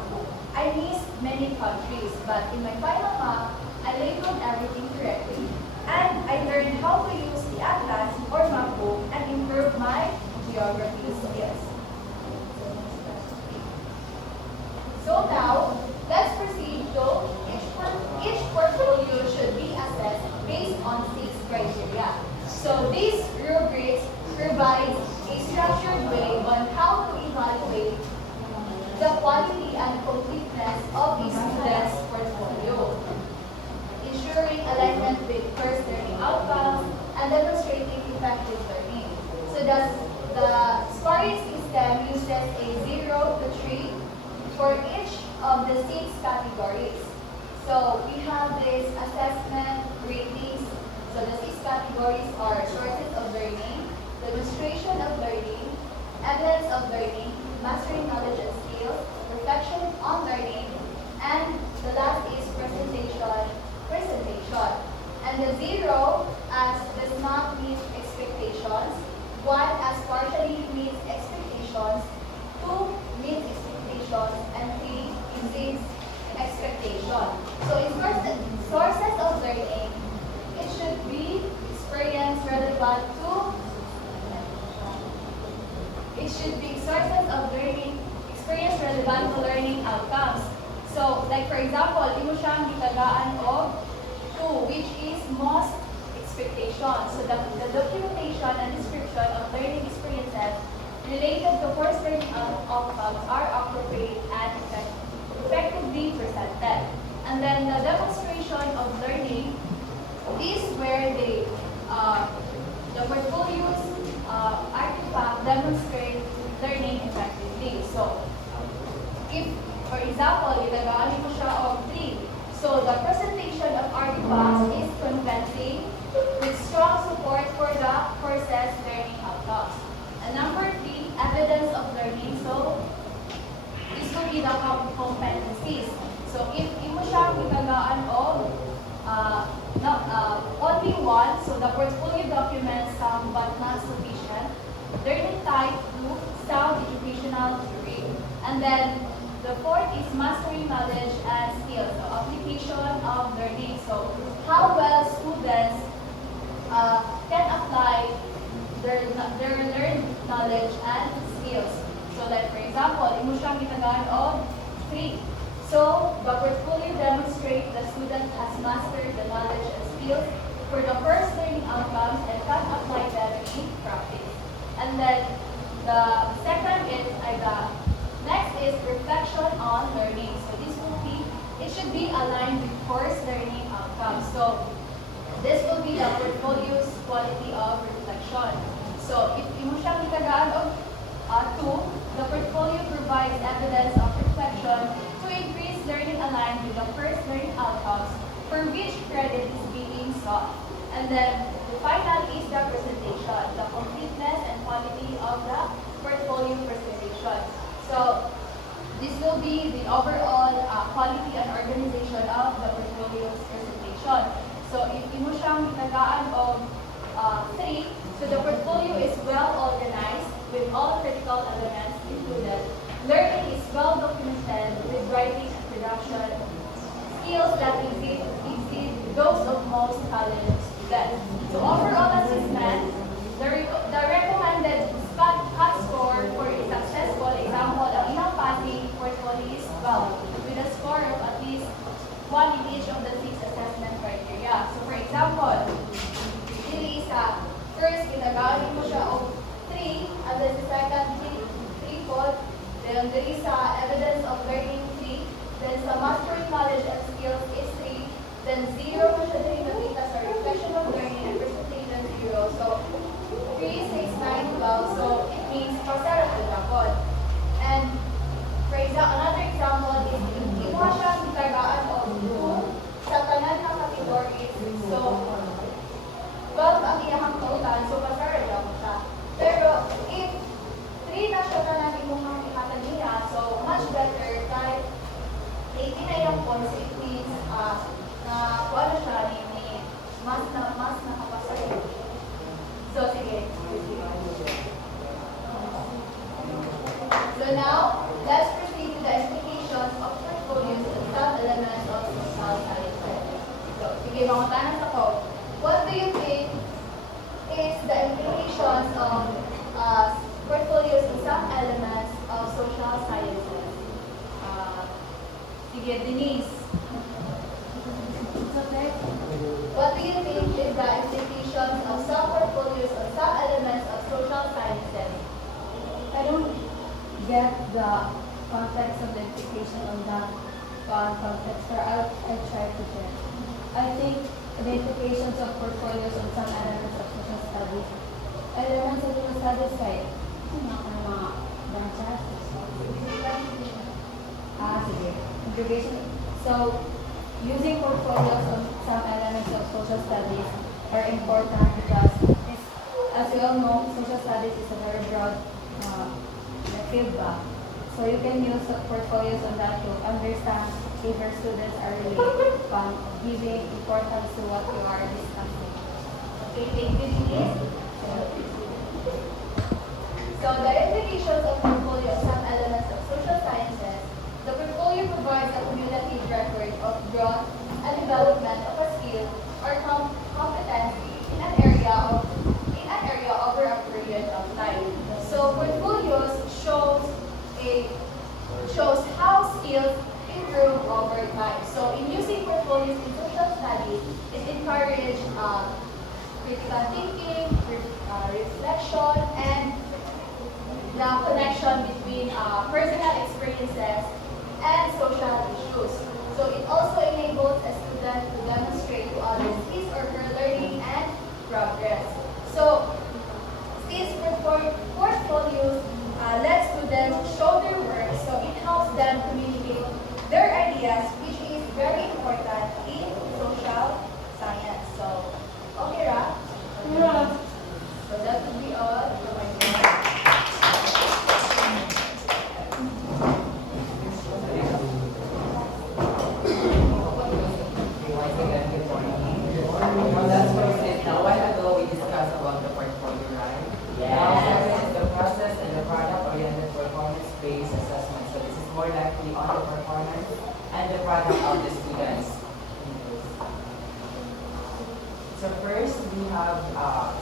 I missed many countries, but in my final map, I labeled everything correctly. And I learned how to use the atlas or map book and improve my geography skills. So now, let's proceed to each portfolio should be assessed based on 6 criteria. So these rubrics provide a structured way on how to evaluate the quality and completeness of a student's portfolio, ensuring alignment with first learning outcomes and demonstrating effective learning. So the scoring system uses a 0 to 3 for each of the 6 categories. So we have this assessment, ratings. So the 6 categories are sources of learning, demonstration of learning, evidence of learning, mastering knowledge and skills, reflection on learning, and the last is presentation. And the 0 as does not meet expectations, 1 as partially meets expectations, 2 meets expectations, and 3 exceeds expectation. So in sources of learning, it should be experience relevant to experience relevant to learning outcomes. So, like for example, imo siyang gitagaan og 2, which is most expectations. So, the documentation and description of learning experiences related to course learning outcomes are appropriate and effectively presented. And then the demonstration of learning is where the portfolio's artifact demonstrate learning effectively. So, if, for example, ilagay mo siya of 3, so the presentation of artifacts is convincing with strong support for the course's learning outcomes. And number 3, evidence of learning. So, this will be the competencies. So, if imo siyang gitagaan of only 1, so the portfolio documents some but not sufficient. Learning type 2, sound educational theory. And then the 4th is mastering knowledge and skills, so application of learning. So how well students can apply their learned knowledge and skills. So like for example, imo siyang gitagaan of 3. So the portfolio demonstrates the student has mastered the knowledge and skills for the first learning outcomes and can apply them in practice. And then the second is next is reflection on learning. So this will be, it should be aligned with course learning outcomes. So this will be the portfolio's quality of reflection. So if imo siyang gitagaan of 2, the portfolio provides evidence of reflection to increase learning aligned with the first learning outcomes for which credit is being sought. And then the final is the presentation, the completeness and quality of the portfolio presentation. So this will be the overall quality and organization of the portfolio's presentation. So if imo siyang gitagaan of 3, so the portfolio is well organized with all critical elements included. Learning is well documented with writing and production skills that exceed those of most talented students. So overall assessment, the recommended cut score for a successful example of iyang passing portfolio is 12 with a score of sa evidence of learning 3, then sa mastering knowledge and skills is 3, then 0 pa siya din nakita sa reflection of learning and presentation 0. So 3, 6, 9, 12. So it means pasara to dapat. And for example, another example is if mo siya gitagaan of 2 sa tanan ng categories. So 12 ang iyahang total, so pasara dapat siya. Pero if 3 na siya tanan imong ihatag niya, so much better kahit 18 na yung points, it means na kung ano siya, mas nakapasa rin. So, sige. So now, let's proceed to the implications of portfolios and sub-elements of social sciences. So, sige, mga tanong ako. What do you think is the implications of portfolios and sub-elements of social sciences? Sige, Denise. What do you think is the implications of some portfolios or some elements of social sciences? I don't get the context of the implication of that context, or I'll try to share. I think the implications of portfolios on some elements of social studies. Elements of social studies ay mga branches. Sige. Implication. So, using portfolios on some elements of social studies are important because, as we all know, social studies is a very broad field ba. So you can use portfolios on that to understand if your students are really giving importance to what you are discussing. Okay, thank you, Denise. So the implications of portfolio of some elements of social sciences. The portfolio provides a cumulative record of growth and development of a skill or competency in an area over a period of time. So portfolios shows how skills improve over time. So in using portfolios in social studies, it encourages critical thinking, reflection, and the connection between personal experiences and social issues. So it also enables a student to demonstrate to others his or her learning and progress. So these portfolios let students show their work, so it helps them communicate their ideas, which is very important in social science. So, okay, Ra? Yeah. So that would be all for my class. Once again, good morning. Well, that's what it is. Now, a while ago, we discussed about the portfolio, right? Now, this is the process and the product-oriented performance-based assessment. So this is more likely on the performance and the product of the students. So first, we have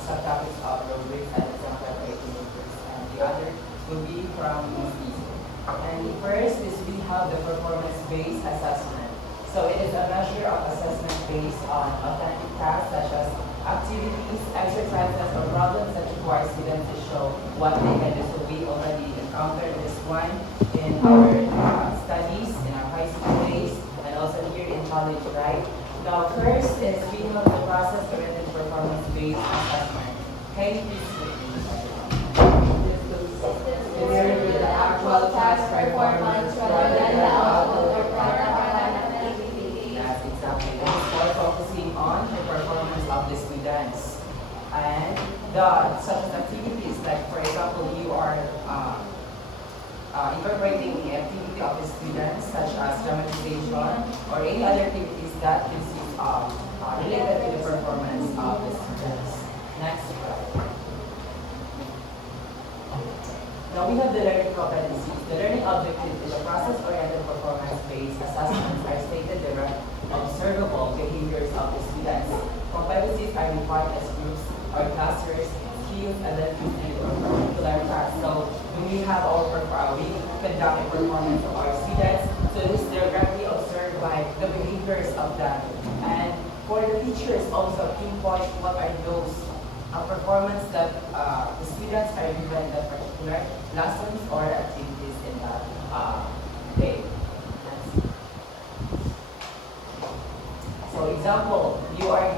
subtopics of rubrics and example rubrics, and the other will be from these. And first is we have the performance-based assessment. So it is a measure of assessment based on authentic tasks such as activities, exercises, or problems that require students to show what they can do. So we already encountered this one in our studies, in our high school days, and also here in college, right? Now, first is we have the process-oriented performance-based assessment. Can you please repeat? This is the actual task performance rather than the output or product. That's exactly. This is more focusing on the performance of the students. And the such as activities, like for example, you are incorporating the activity of the students, such as dramatization or any other activities that is related to the performance of the students. Next slide. Now we have the learning competencies. The learning objective is a process-oriented performance-based assessments are stated direct observable behaviors of the students. Competencies are defined as groups or clusters, skills, abilities, and particular tasks. So when we have we conduct a performance of our students, so this is directly observed by the behaviors of them. And for the teachers also pinpoint what are those performance that the students are given that particular lessons or activities in that Okay. Next. So example, you are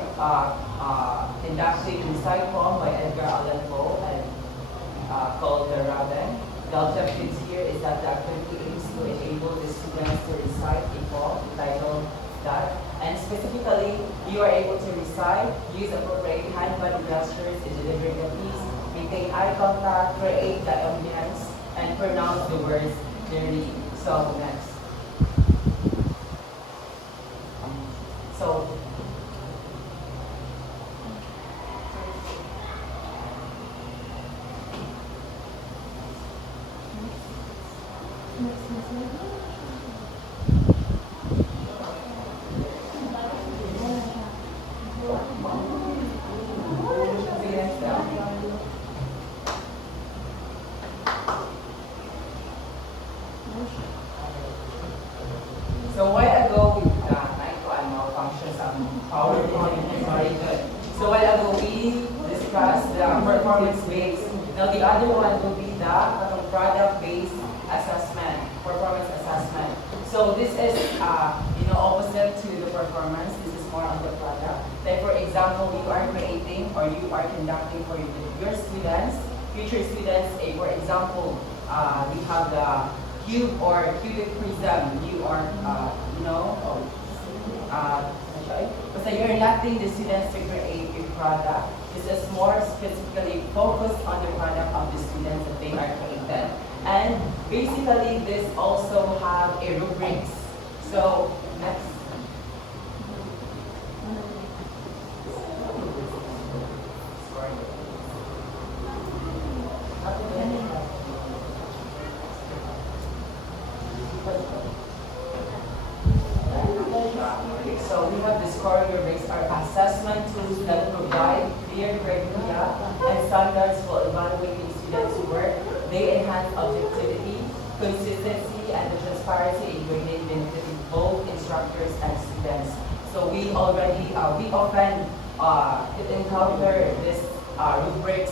conducting Recite Poem by Edgar Allan Poe and called The Raven. The objectives here is that the activity aims to enable the students to recite a poem titled that. And specifically, you are able to recite, use appropriate hand-body gestures in delivering the piece, maintain eye contact, create the ambience, and pronounce the words clearly. So next. So sige, next step. So a while ago, with Naiko and malfunctions on PowerPoint, sorry, good. So a while ago, we discussed the performance-based. Now the other one will be the product-based assessment, performance assessment. So this is, opposite to the performance. This is more on the product. Like for example, you are creating or you are conducting for your students, future students. For example, we have the cube or cubic prism. You are, basta you're letting the students to create a product. This is more specifically focused on the product of the students that they are created. And basically, this also have a rubrics. So next. So we have the scoring rubrics are assessment tools that provide clear criteria and standards for evaluating students' work. They enhance objectivity, consistency, and the transparency in grading benefiting both instructors and students. So we already, we often encounter this rubrics,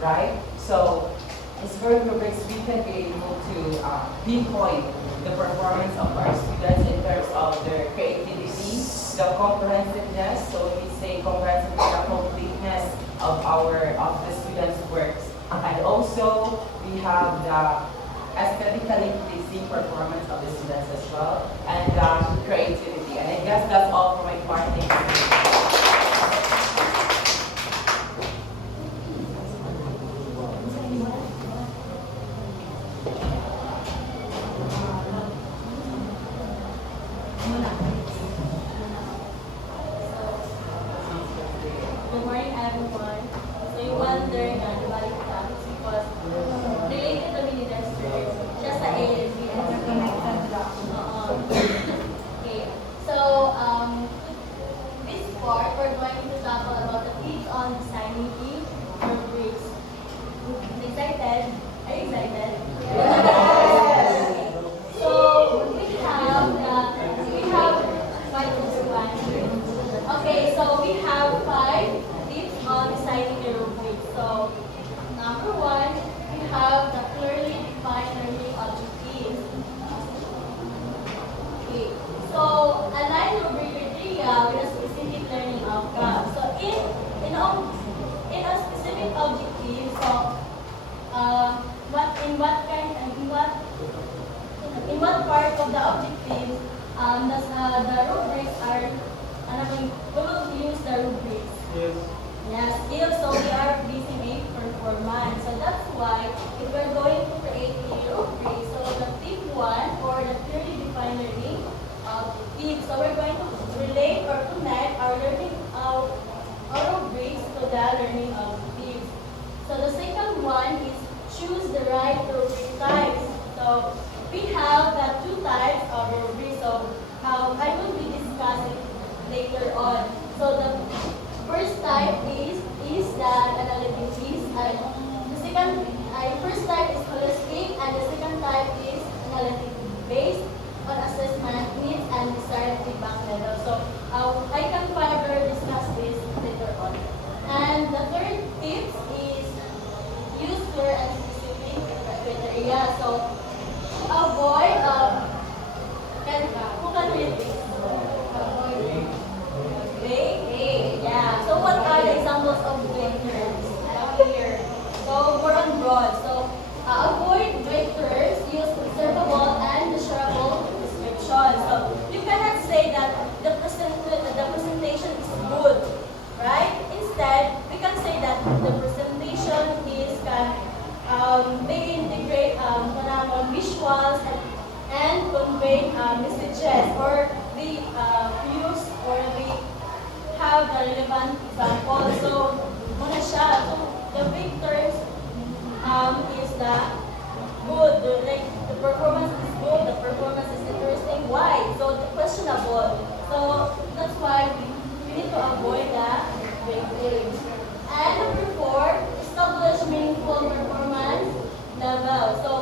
right? So in scoring rubrics, we can be able to pinpoint the performance of our students in terms of their creativity, the comprehensiveness. So we say comprehensiveness, the completeness of the students' works, and also we have the aesthetically pleasing performance of the students as well, and creativity. And I guess that's all for my part. Thank you. Good morning, everyone. So you wonder na nabalik tayo because related to ministers, siya sa ALB and interconnected block. Okay. So, this part, we're going to talk about the tips on designing a rubrics. Excited? Are you excited? So, we have 5 to 1. Okay, so we have 5 tips on designing a rubric. So, number 1, we have the clearly defined learning objectives. Okay, so align rubric criteria with a specific learning outcome. So, in a specific objective, so in what part of the objective the rubrics are. We will use the rubrics. Yes. Yes, skills, so we are basing a performance. So that's why if we're going to create a rubric, so the tip 1 or the clearly defined learning tips, so we're going to relate or connect our learning our rubrics to the learning objectives. So the second one is choose the right rubric types. So we have the 2 types of rubrics. So I will be discussing later on. So the first type is the analytic piece, and the first type is holistic, and the second type is analytic based on assessment needs and desired feedback level. So I can further discuss this later on. And the third tip is use clear and specific criteria. So and convey messages, or they use or they have the relevant example. So, muna siya. So, the big terms is the good, like the performance is good, the performance is interesting. Why? So, the questionable. So, that's why we need to avoid the big things. And number 4, establish meaningful performance level. So,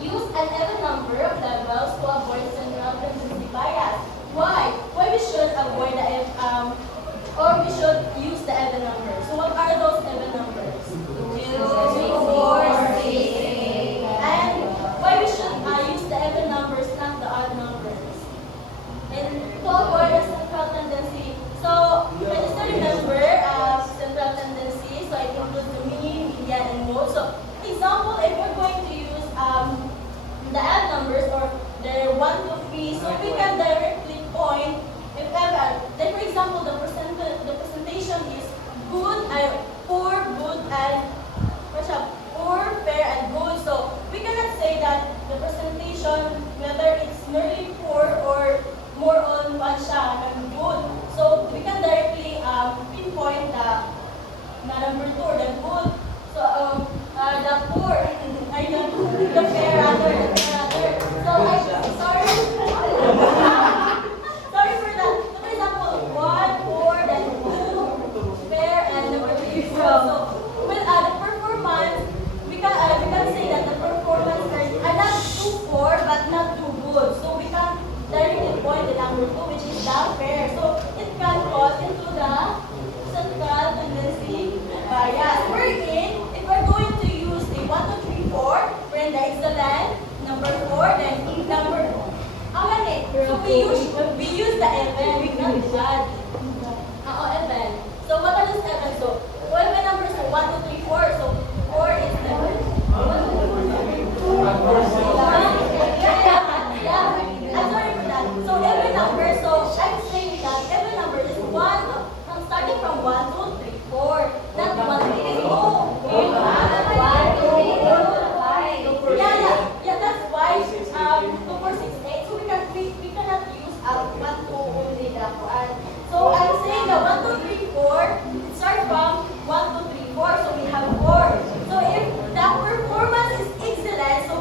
use an even number of levels to avoid central tendency bias. Why? Why we should avoid the or we should use the even numbers. So, what are those even numbers? 2, 3, 4, 6. And why we should use the even numbers, not the odd numbers? And to avoid the central tendency. So, I just remember central tendency. So, it includes the mean, median, and mode. So, example, if we're going to use the odd numbers or the 1 to 3, so we can directly point if ever. Like for example, the presentation is good, poor, good, and poor, fair, and good. So we cannot say that the presentation, whether it's merely poor or more on siya and good. So we can directly pinpoint the number 2 or the good. So the poor, the fair rather, the fair rather. So sorry. Sorry for that. So for example, 1, 4, then 2, fair, and number 3. So with the performance, we can say that the performance are not too poor but not too good. So we can directly point the number 2, which is the fair. So it can cause into the central tendency bias. Wherein, if we're going to use the 1, 2, 3, 4, we're in the excellent, number 4, then number, so we use the even, we not the odd. Even. So what are those even? So, what are my numbers? So 1, 2, 3, 4. So 4 is the yeah. I'm sorry for that. So every number, so I'm saying that every number is 1, starting from 1, 2, 3, 4. Not 1, 3, 4. Yeah, that's why 2, 4, 6, 8. So we cannot use 1, 2 only the one. So I'm saying the 1, 2, 3, 4. It starts from 1, 2, 3, 4. So we have 4. So if the performance is excellent, so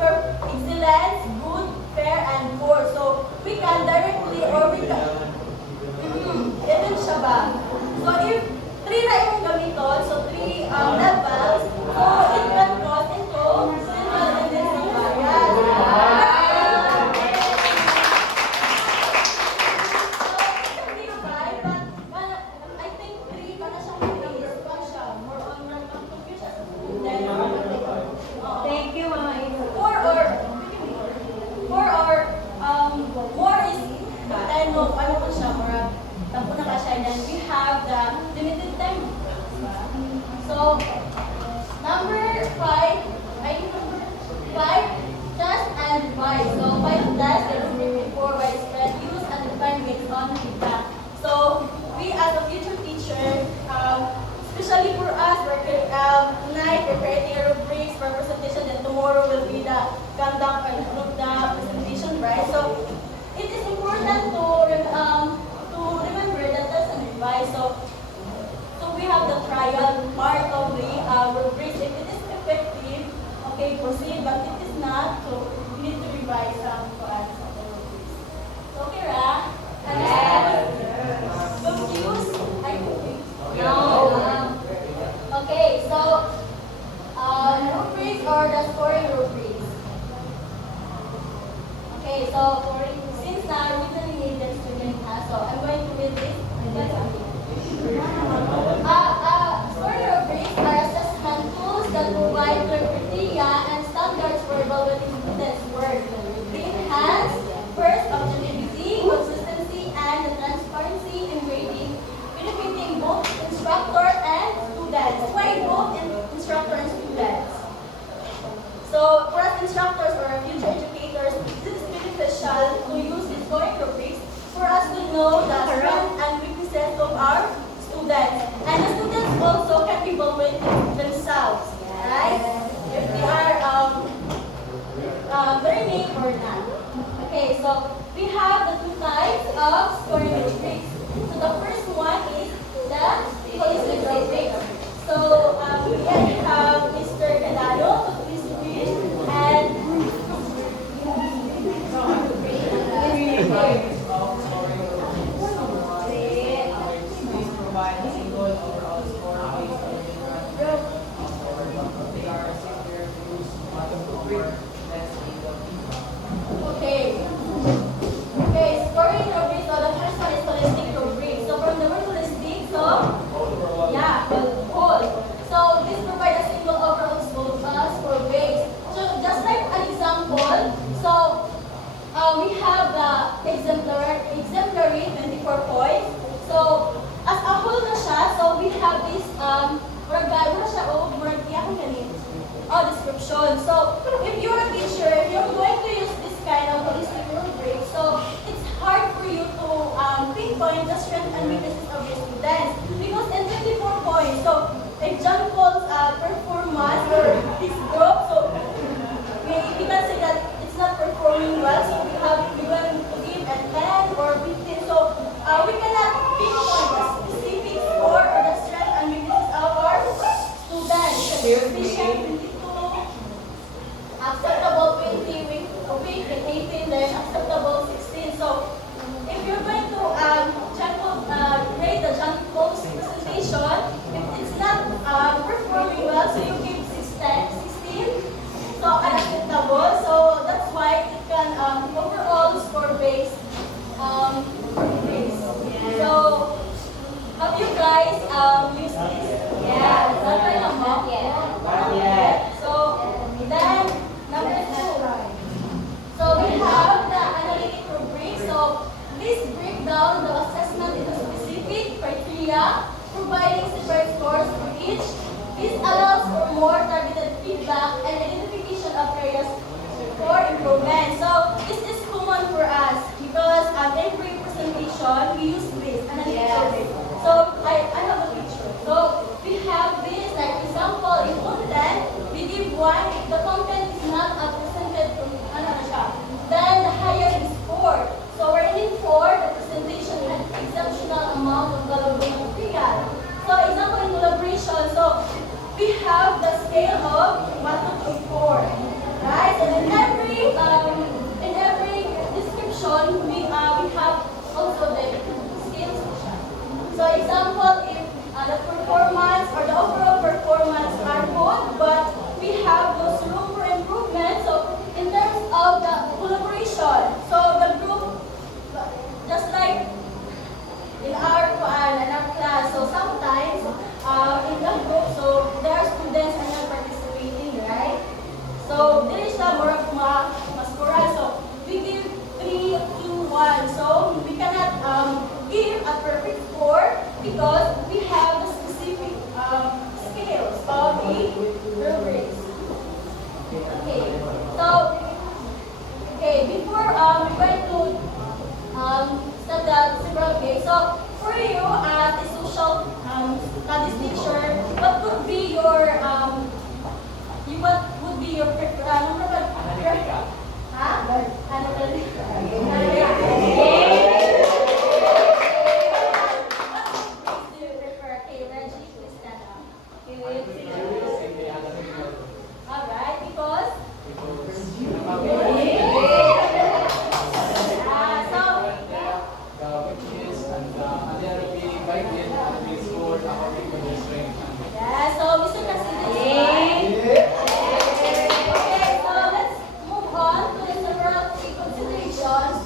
excellence, good, fair, and poor. So we can directly or we can even siya ba? So if 3 na yung gamiton, so 3 levels, so it can cross into central tendency bias. I think 3 pa na siya more on confusion. Thank you, Mama Ina. 4 or more is ano po siya, more tapo na ka siya, and then we have the limited time. So, number 5, test and revise. So, 5 test and 4 widespread use and define based on feedback. So, we as a future teacher, especially for us, we're tonight we're creating a rubrics for presentation, and tomorrow will be the conduct and approve the presentation, right? So, it is important to remember that test and revise. So we have the trial part of the rubrics. If it is effective, okay, proceed. But if it is not, so we need to revise some parts of the rubrics. So, Kira, confused? I confused. No. Okay, so rubrics or the scoring rubrics. Okay, so since now written in the student has, so I'm going to read this. Scoring rubrics are assessment tools that provide criteria and standards for evaluating students' work. They enhance first objectivity, consistency, and transparency in grading, benefiting both instructor and students. Why both instructor and students? So, for us instructors or future educators, it is beneficial to use these scoring rubrics for us to know the strengths and weaknesses of our students. And the students also can evaluate themselves, right? If they are very agree or not? Okay, so we have the two types of scoring rubrics. So the first one is the holistic rubric. So here we have Mr. Canalo to please read and Please provide a single overall score based on the group. They are severe groups, one to four, less legal. okay. Okay, scoring rubric. So the first one is holistic rubric. So from the word holistic, so yeah, whole. So this provides a single overall score base. So just like an example, so we have the exemplary 24 points. So as a whole na siya, so we have this murag garo na siya o murag iyang ganit. Description. So if you're a teacher, if you're going to use this kind of holistic rubric, so it's hard for you to pinpoint the strength and weaknesses of your students because in 24 points, so examples, performance or this group, so we can say that it's not performing well, so we're going to give a 10 or 15. So we cannot pinpoint the specific score or the strength and weaknesses of our students. Efficient 22, acceptable 20, weak 18, then acceptable 16. So if you're going to grade the Janko's presentation, if it's not performing well, so you give 16. So unacceptable. So that's why it can overall score based increase. So have you guys used this? Yeah. Not by number? Yeah. So then number 2. So we have the analytic rubric. So this break down the assessment into specific criteria, providing separate scores for each. This allows for more targeted feedback and identification of areas for improvement. So this is common for us because every presentation we use this analytic rubric. So I have a picture. So we have this, like example, in content, we give 1 if the content is not presented from then the higher is 4. So we're aiming for the presentation and exceptional amount of valuable material. So example in collaboration, so we have the scale of 1 to 4, right? And in every description we have also the scales. So example, if the performance or the overall performance are good, but we have those room for improvement. So in terms of the collaboration, so the group, just like in our class, so sometimes in the group, so there are students are not participating, right? So there is a more of mascoran. So we give 3, 2, 1. So we cannot give a perfect score because we have the specific scales of the rubrics. Okay. So before we're going to start the several case. So for you as a social studies teacher, what would be your Alright, because yeah, so Mr. President. Okay, so let's move on to the several key considerations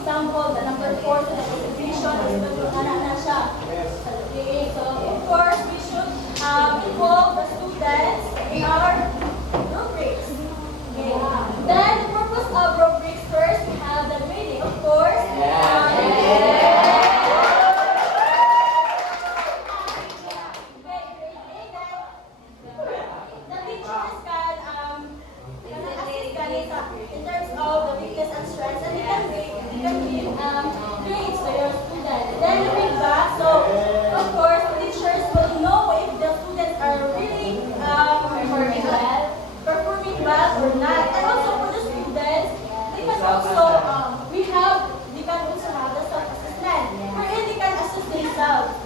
Example, the number 4 to the division is na siya. Okay, so of course we should involve the students in our rubrics. Okay. Then the purpose of rubrics, first we have the grading, of course. The teachers can assist Ganita in terms of the weakness and strengths, and they can give grades to your students. Then the feedback, so of course the teachers will know if the students are really performing well or not. And also for the students, they can also they can also have the self-assessment wherein they can assess themselves.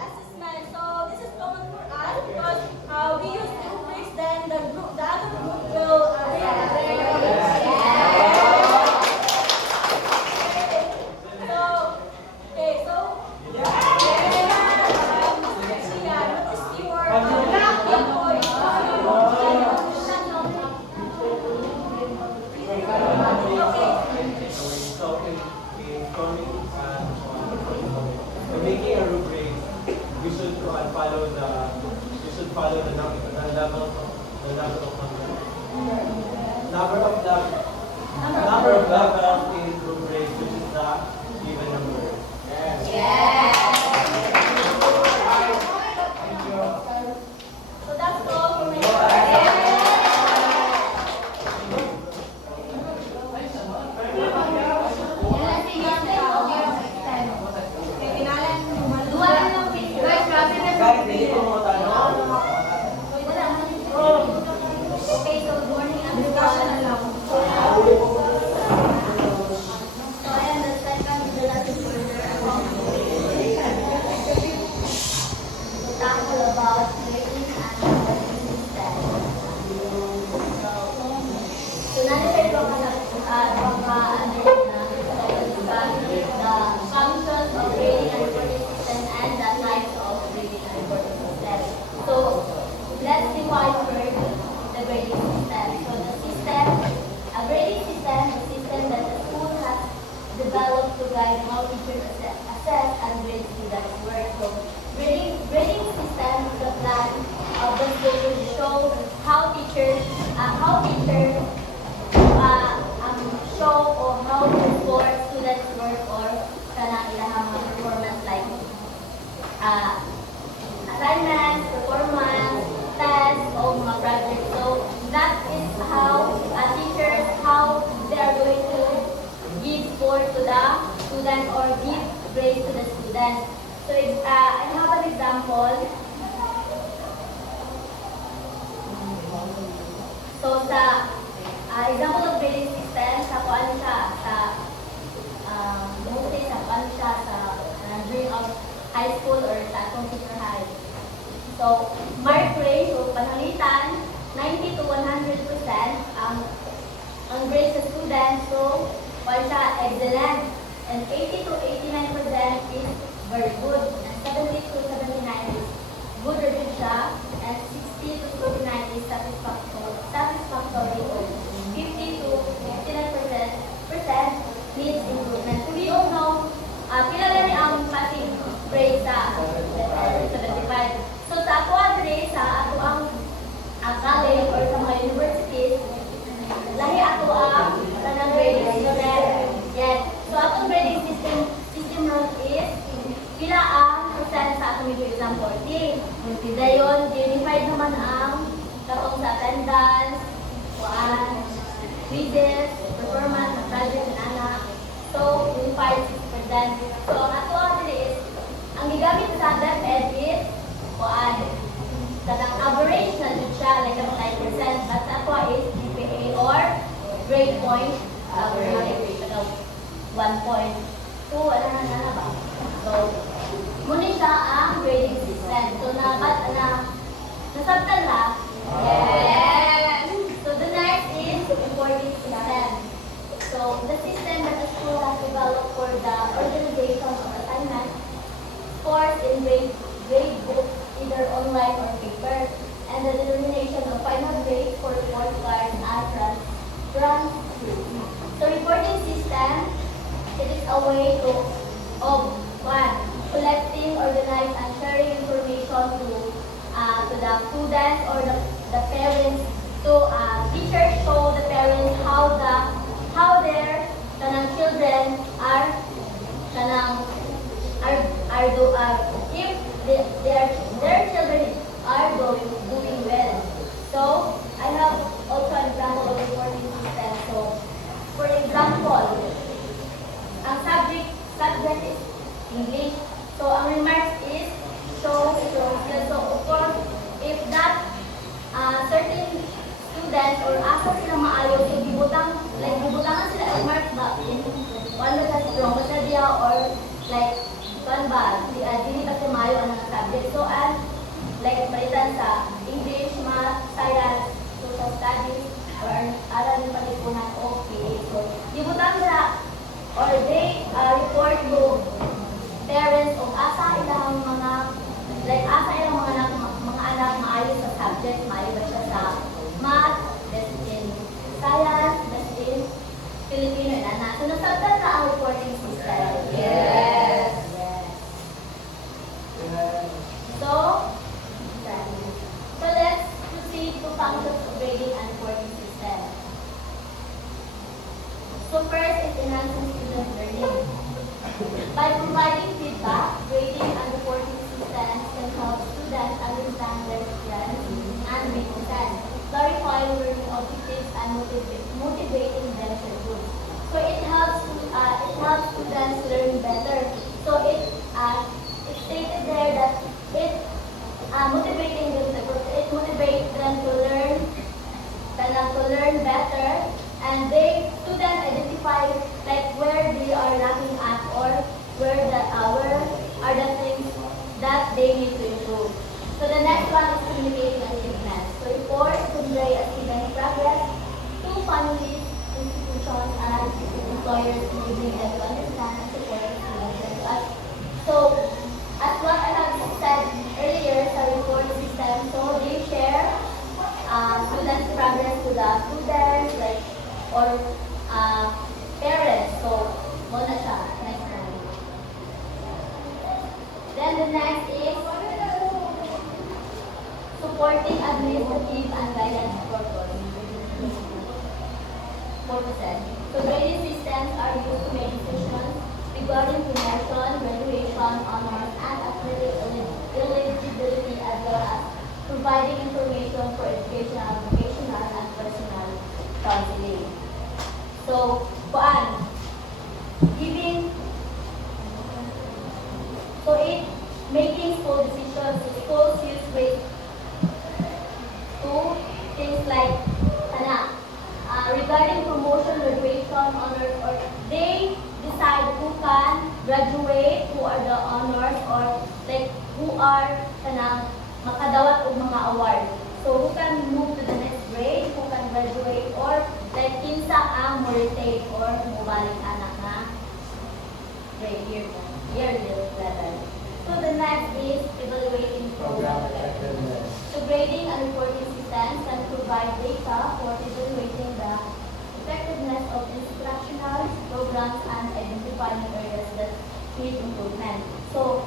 Assessment. So this is common for us because we use rubrics. Then the other group will Making a rubric, we should follow the level of levels in rubric, which is the even number. So that's all for me. Let's define first the grading system. So the system, a grading system, the system that the school has developed to guide how teachers assess and grade students' work. So grading system is the plan of the school to show how teachers show or how to score students' work or kanang ilahang performance like assignments, performance, tests, o mga projects. So that is how teachers, how they are going to give score to the student or give grades to the student. So I have an example. So sa example of grading system, sa kuan siya sa mostly sa kuan siya sa during of high school or sa computer high. So, mark grade o panalitan, 90 to 100% ang grade sa student. So, kuan siya excellent. And 80 to 89% is very good. And 70 to 79 is good or good siya. And 60 to 49 is satisfactory or 50 to 59% needs improvement. So, we all know, kilala ni ang passing grade sa 75. So, sa ako sa ato ang college or sa mga universities, lahi ato ang tanang grading system. Yes. So, atong grading system rule is pila ang percent sa atong exam 40. Dayon, unified naman ang katong sa attendance, quizzes, performance, project, and anak. So, unified 6%. So, ato ang is, ang gigamit sa DepEd is kanang average na dun siya, like 9%, but ako is GPA or grade point, evaluation of 1.2, wala na ba? So, muna siya ang grading system. So, nasabtan na? Yes! So, the next is reporting system. So, the system that the school has developed for the organization of assignment, scores in grade books, either online or paper, and the determination of final grade for report cards and runs through. So, reporting system, it is a way of one, collecting, organize, and sharing information to the students or the parents. So, teachers show the parents how their children are if their children are doing well. So, I have also an example of reporting system. So, for example, ang subject is English. So, ang remarks is show. So, of course, if that certain student or asa sila maayo, so gibutangan sila ang remarks ba in one ba sa strong ba sa dia or like kan ba, dili ba siya maayo ang subject. So, like palitan sa English, Math, Science, Social Studies, or aral pa rin po ng OPA. So, gibutangan sila or they report to parents o asa ilang mga anak maayos sa subject, maayo ba siya sa math, best in science, best in Filipino, and so nasabtan na ang reporting system. Yes. So let's proceed to functions of grading and reporting system. So first is enhancing student learning. By providing feedback, grading and reporting systems can help students understand their strengths and weaknesses, clarifying learning objectives and motivating them to improve. So it helps students learn better. So it's stated there that it motivates them to learn better, and students identify like where they are lacking at or where are the things that they need to improve. So the next one is communicating achievements. So reports convey achievement progress to families, institutions, and employers, enabling them to understand and support students. So as what I have said earlier sa report system, so they share students' progress to the students, like or parents. So muna siya. Next one. Then the next is supporting administrative and guidance purposes. So grading systems are used to make decisions regarding promotion, graduation, honors, and eligibility, as well as providing information for educational, vocational, and personal counseling. So, making school decisions. Schools use grades to things like regarding promotion, graduation, honors, or they decide who can graduate, who are the honors, or like who are makadawat og mga award. So who can move to the next grade, who can graduate, or like kinsa ang mo retain or mubalik anak na grade year level. So the next is evaluating program effectiveness. So grading and reporting systems can provide data for evaluating the effectiveness of instructional programs and identifying areas that need improvement. So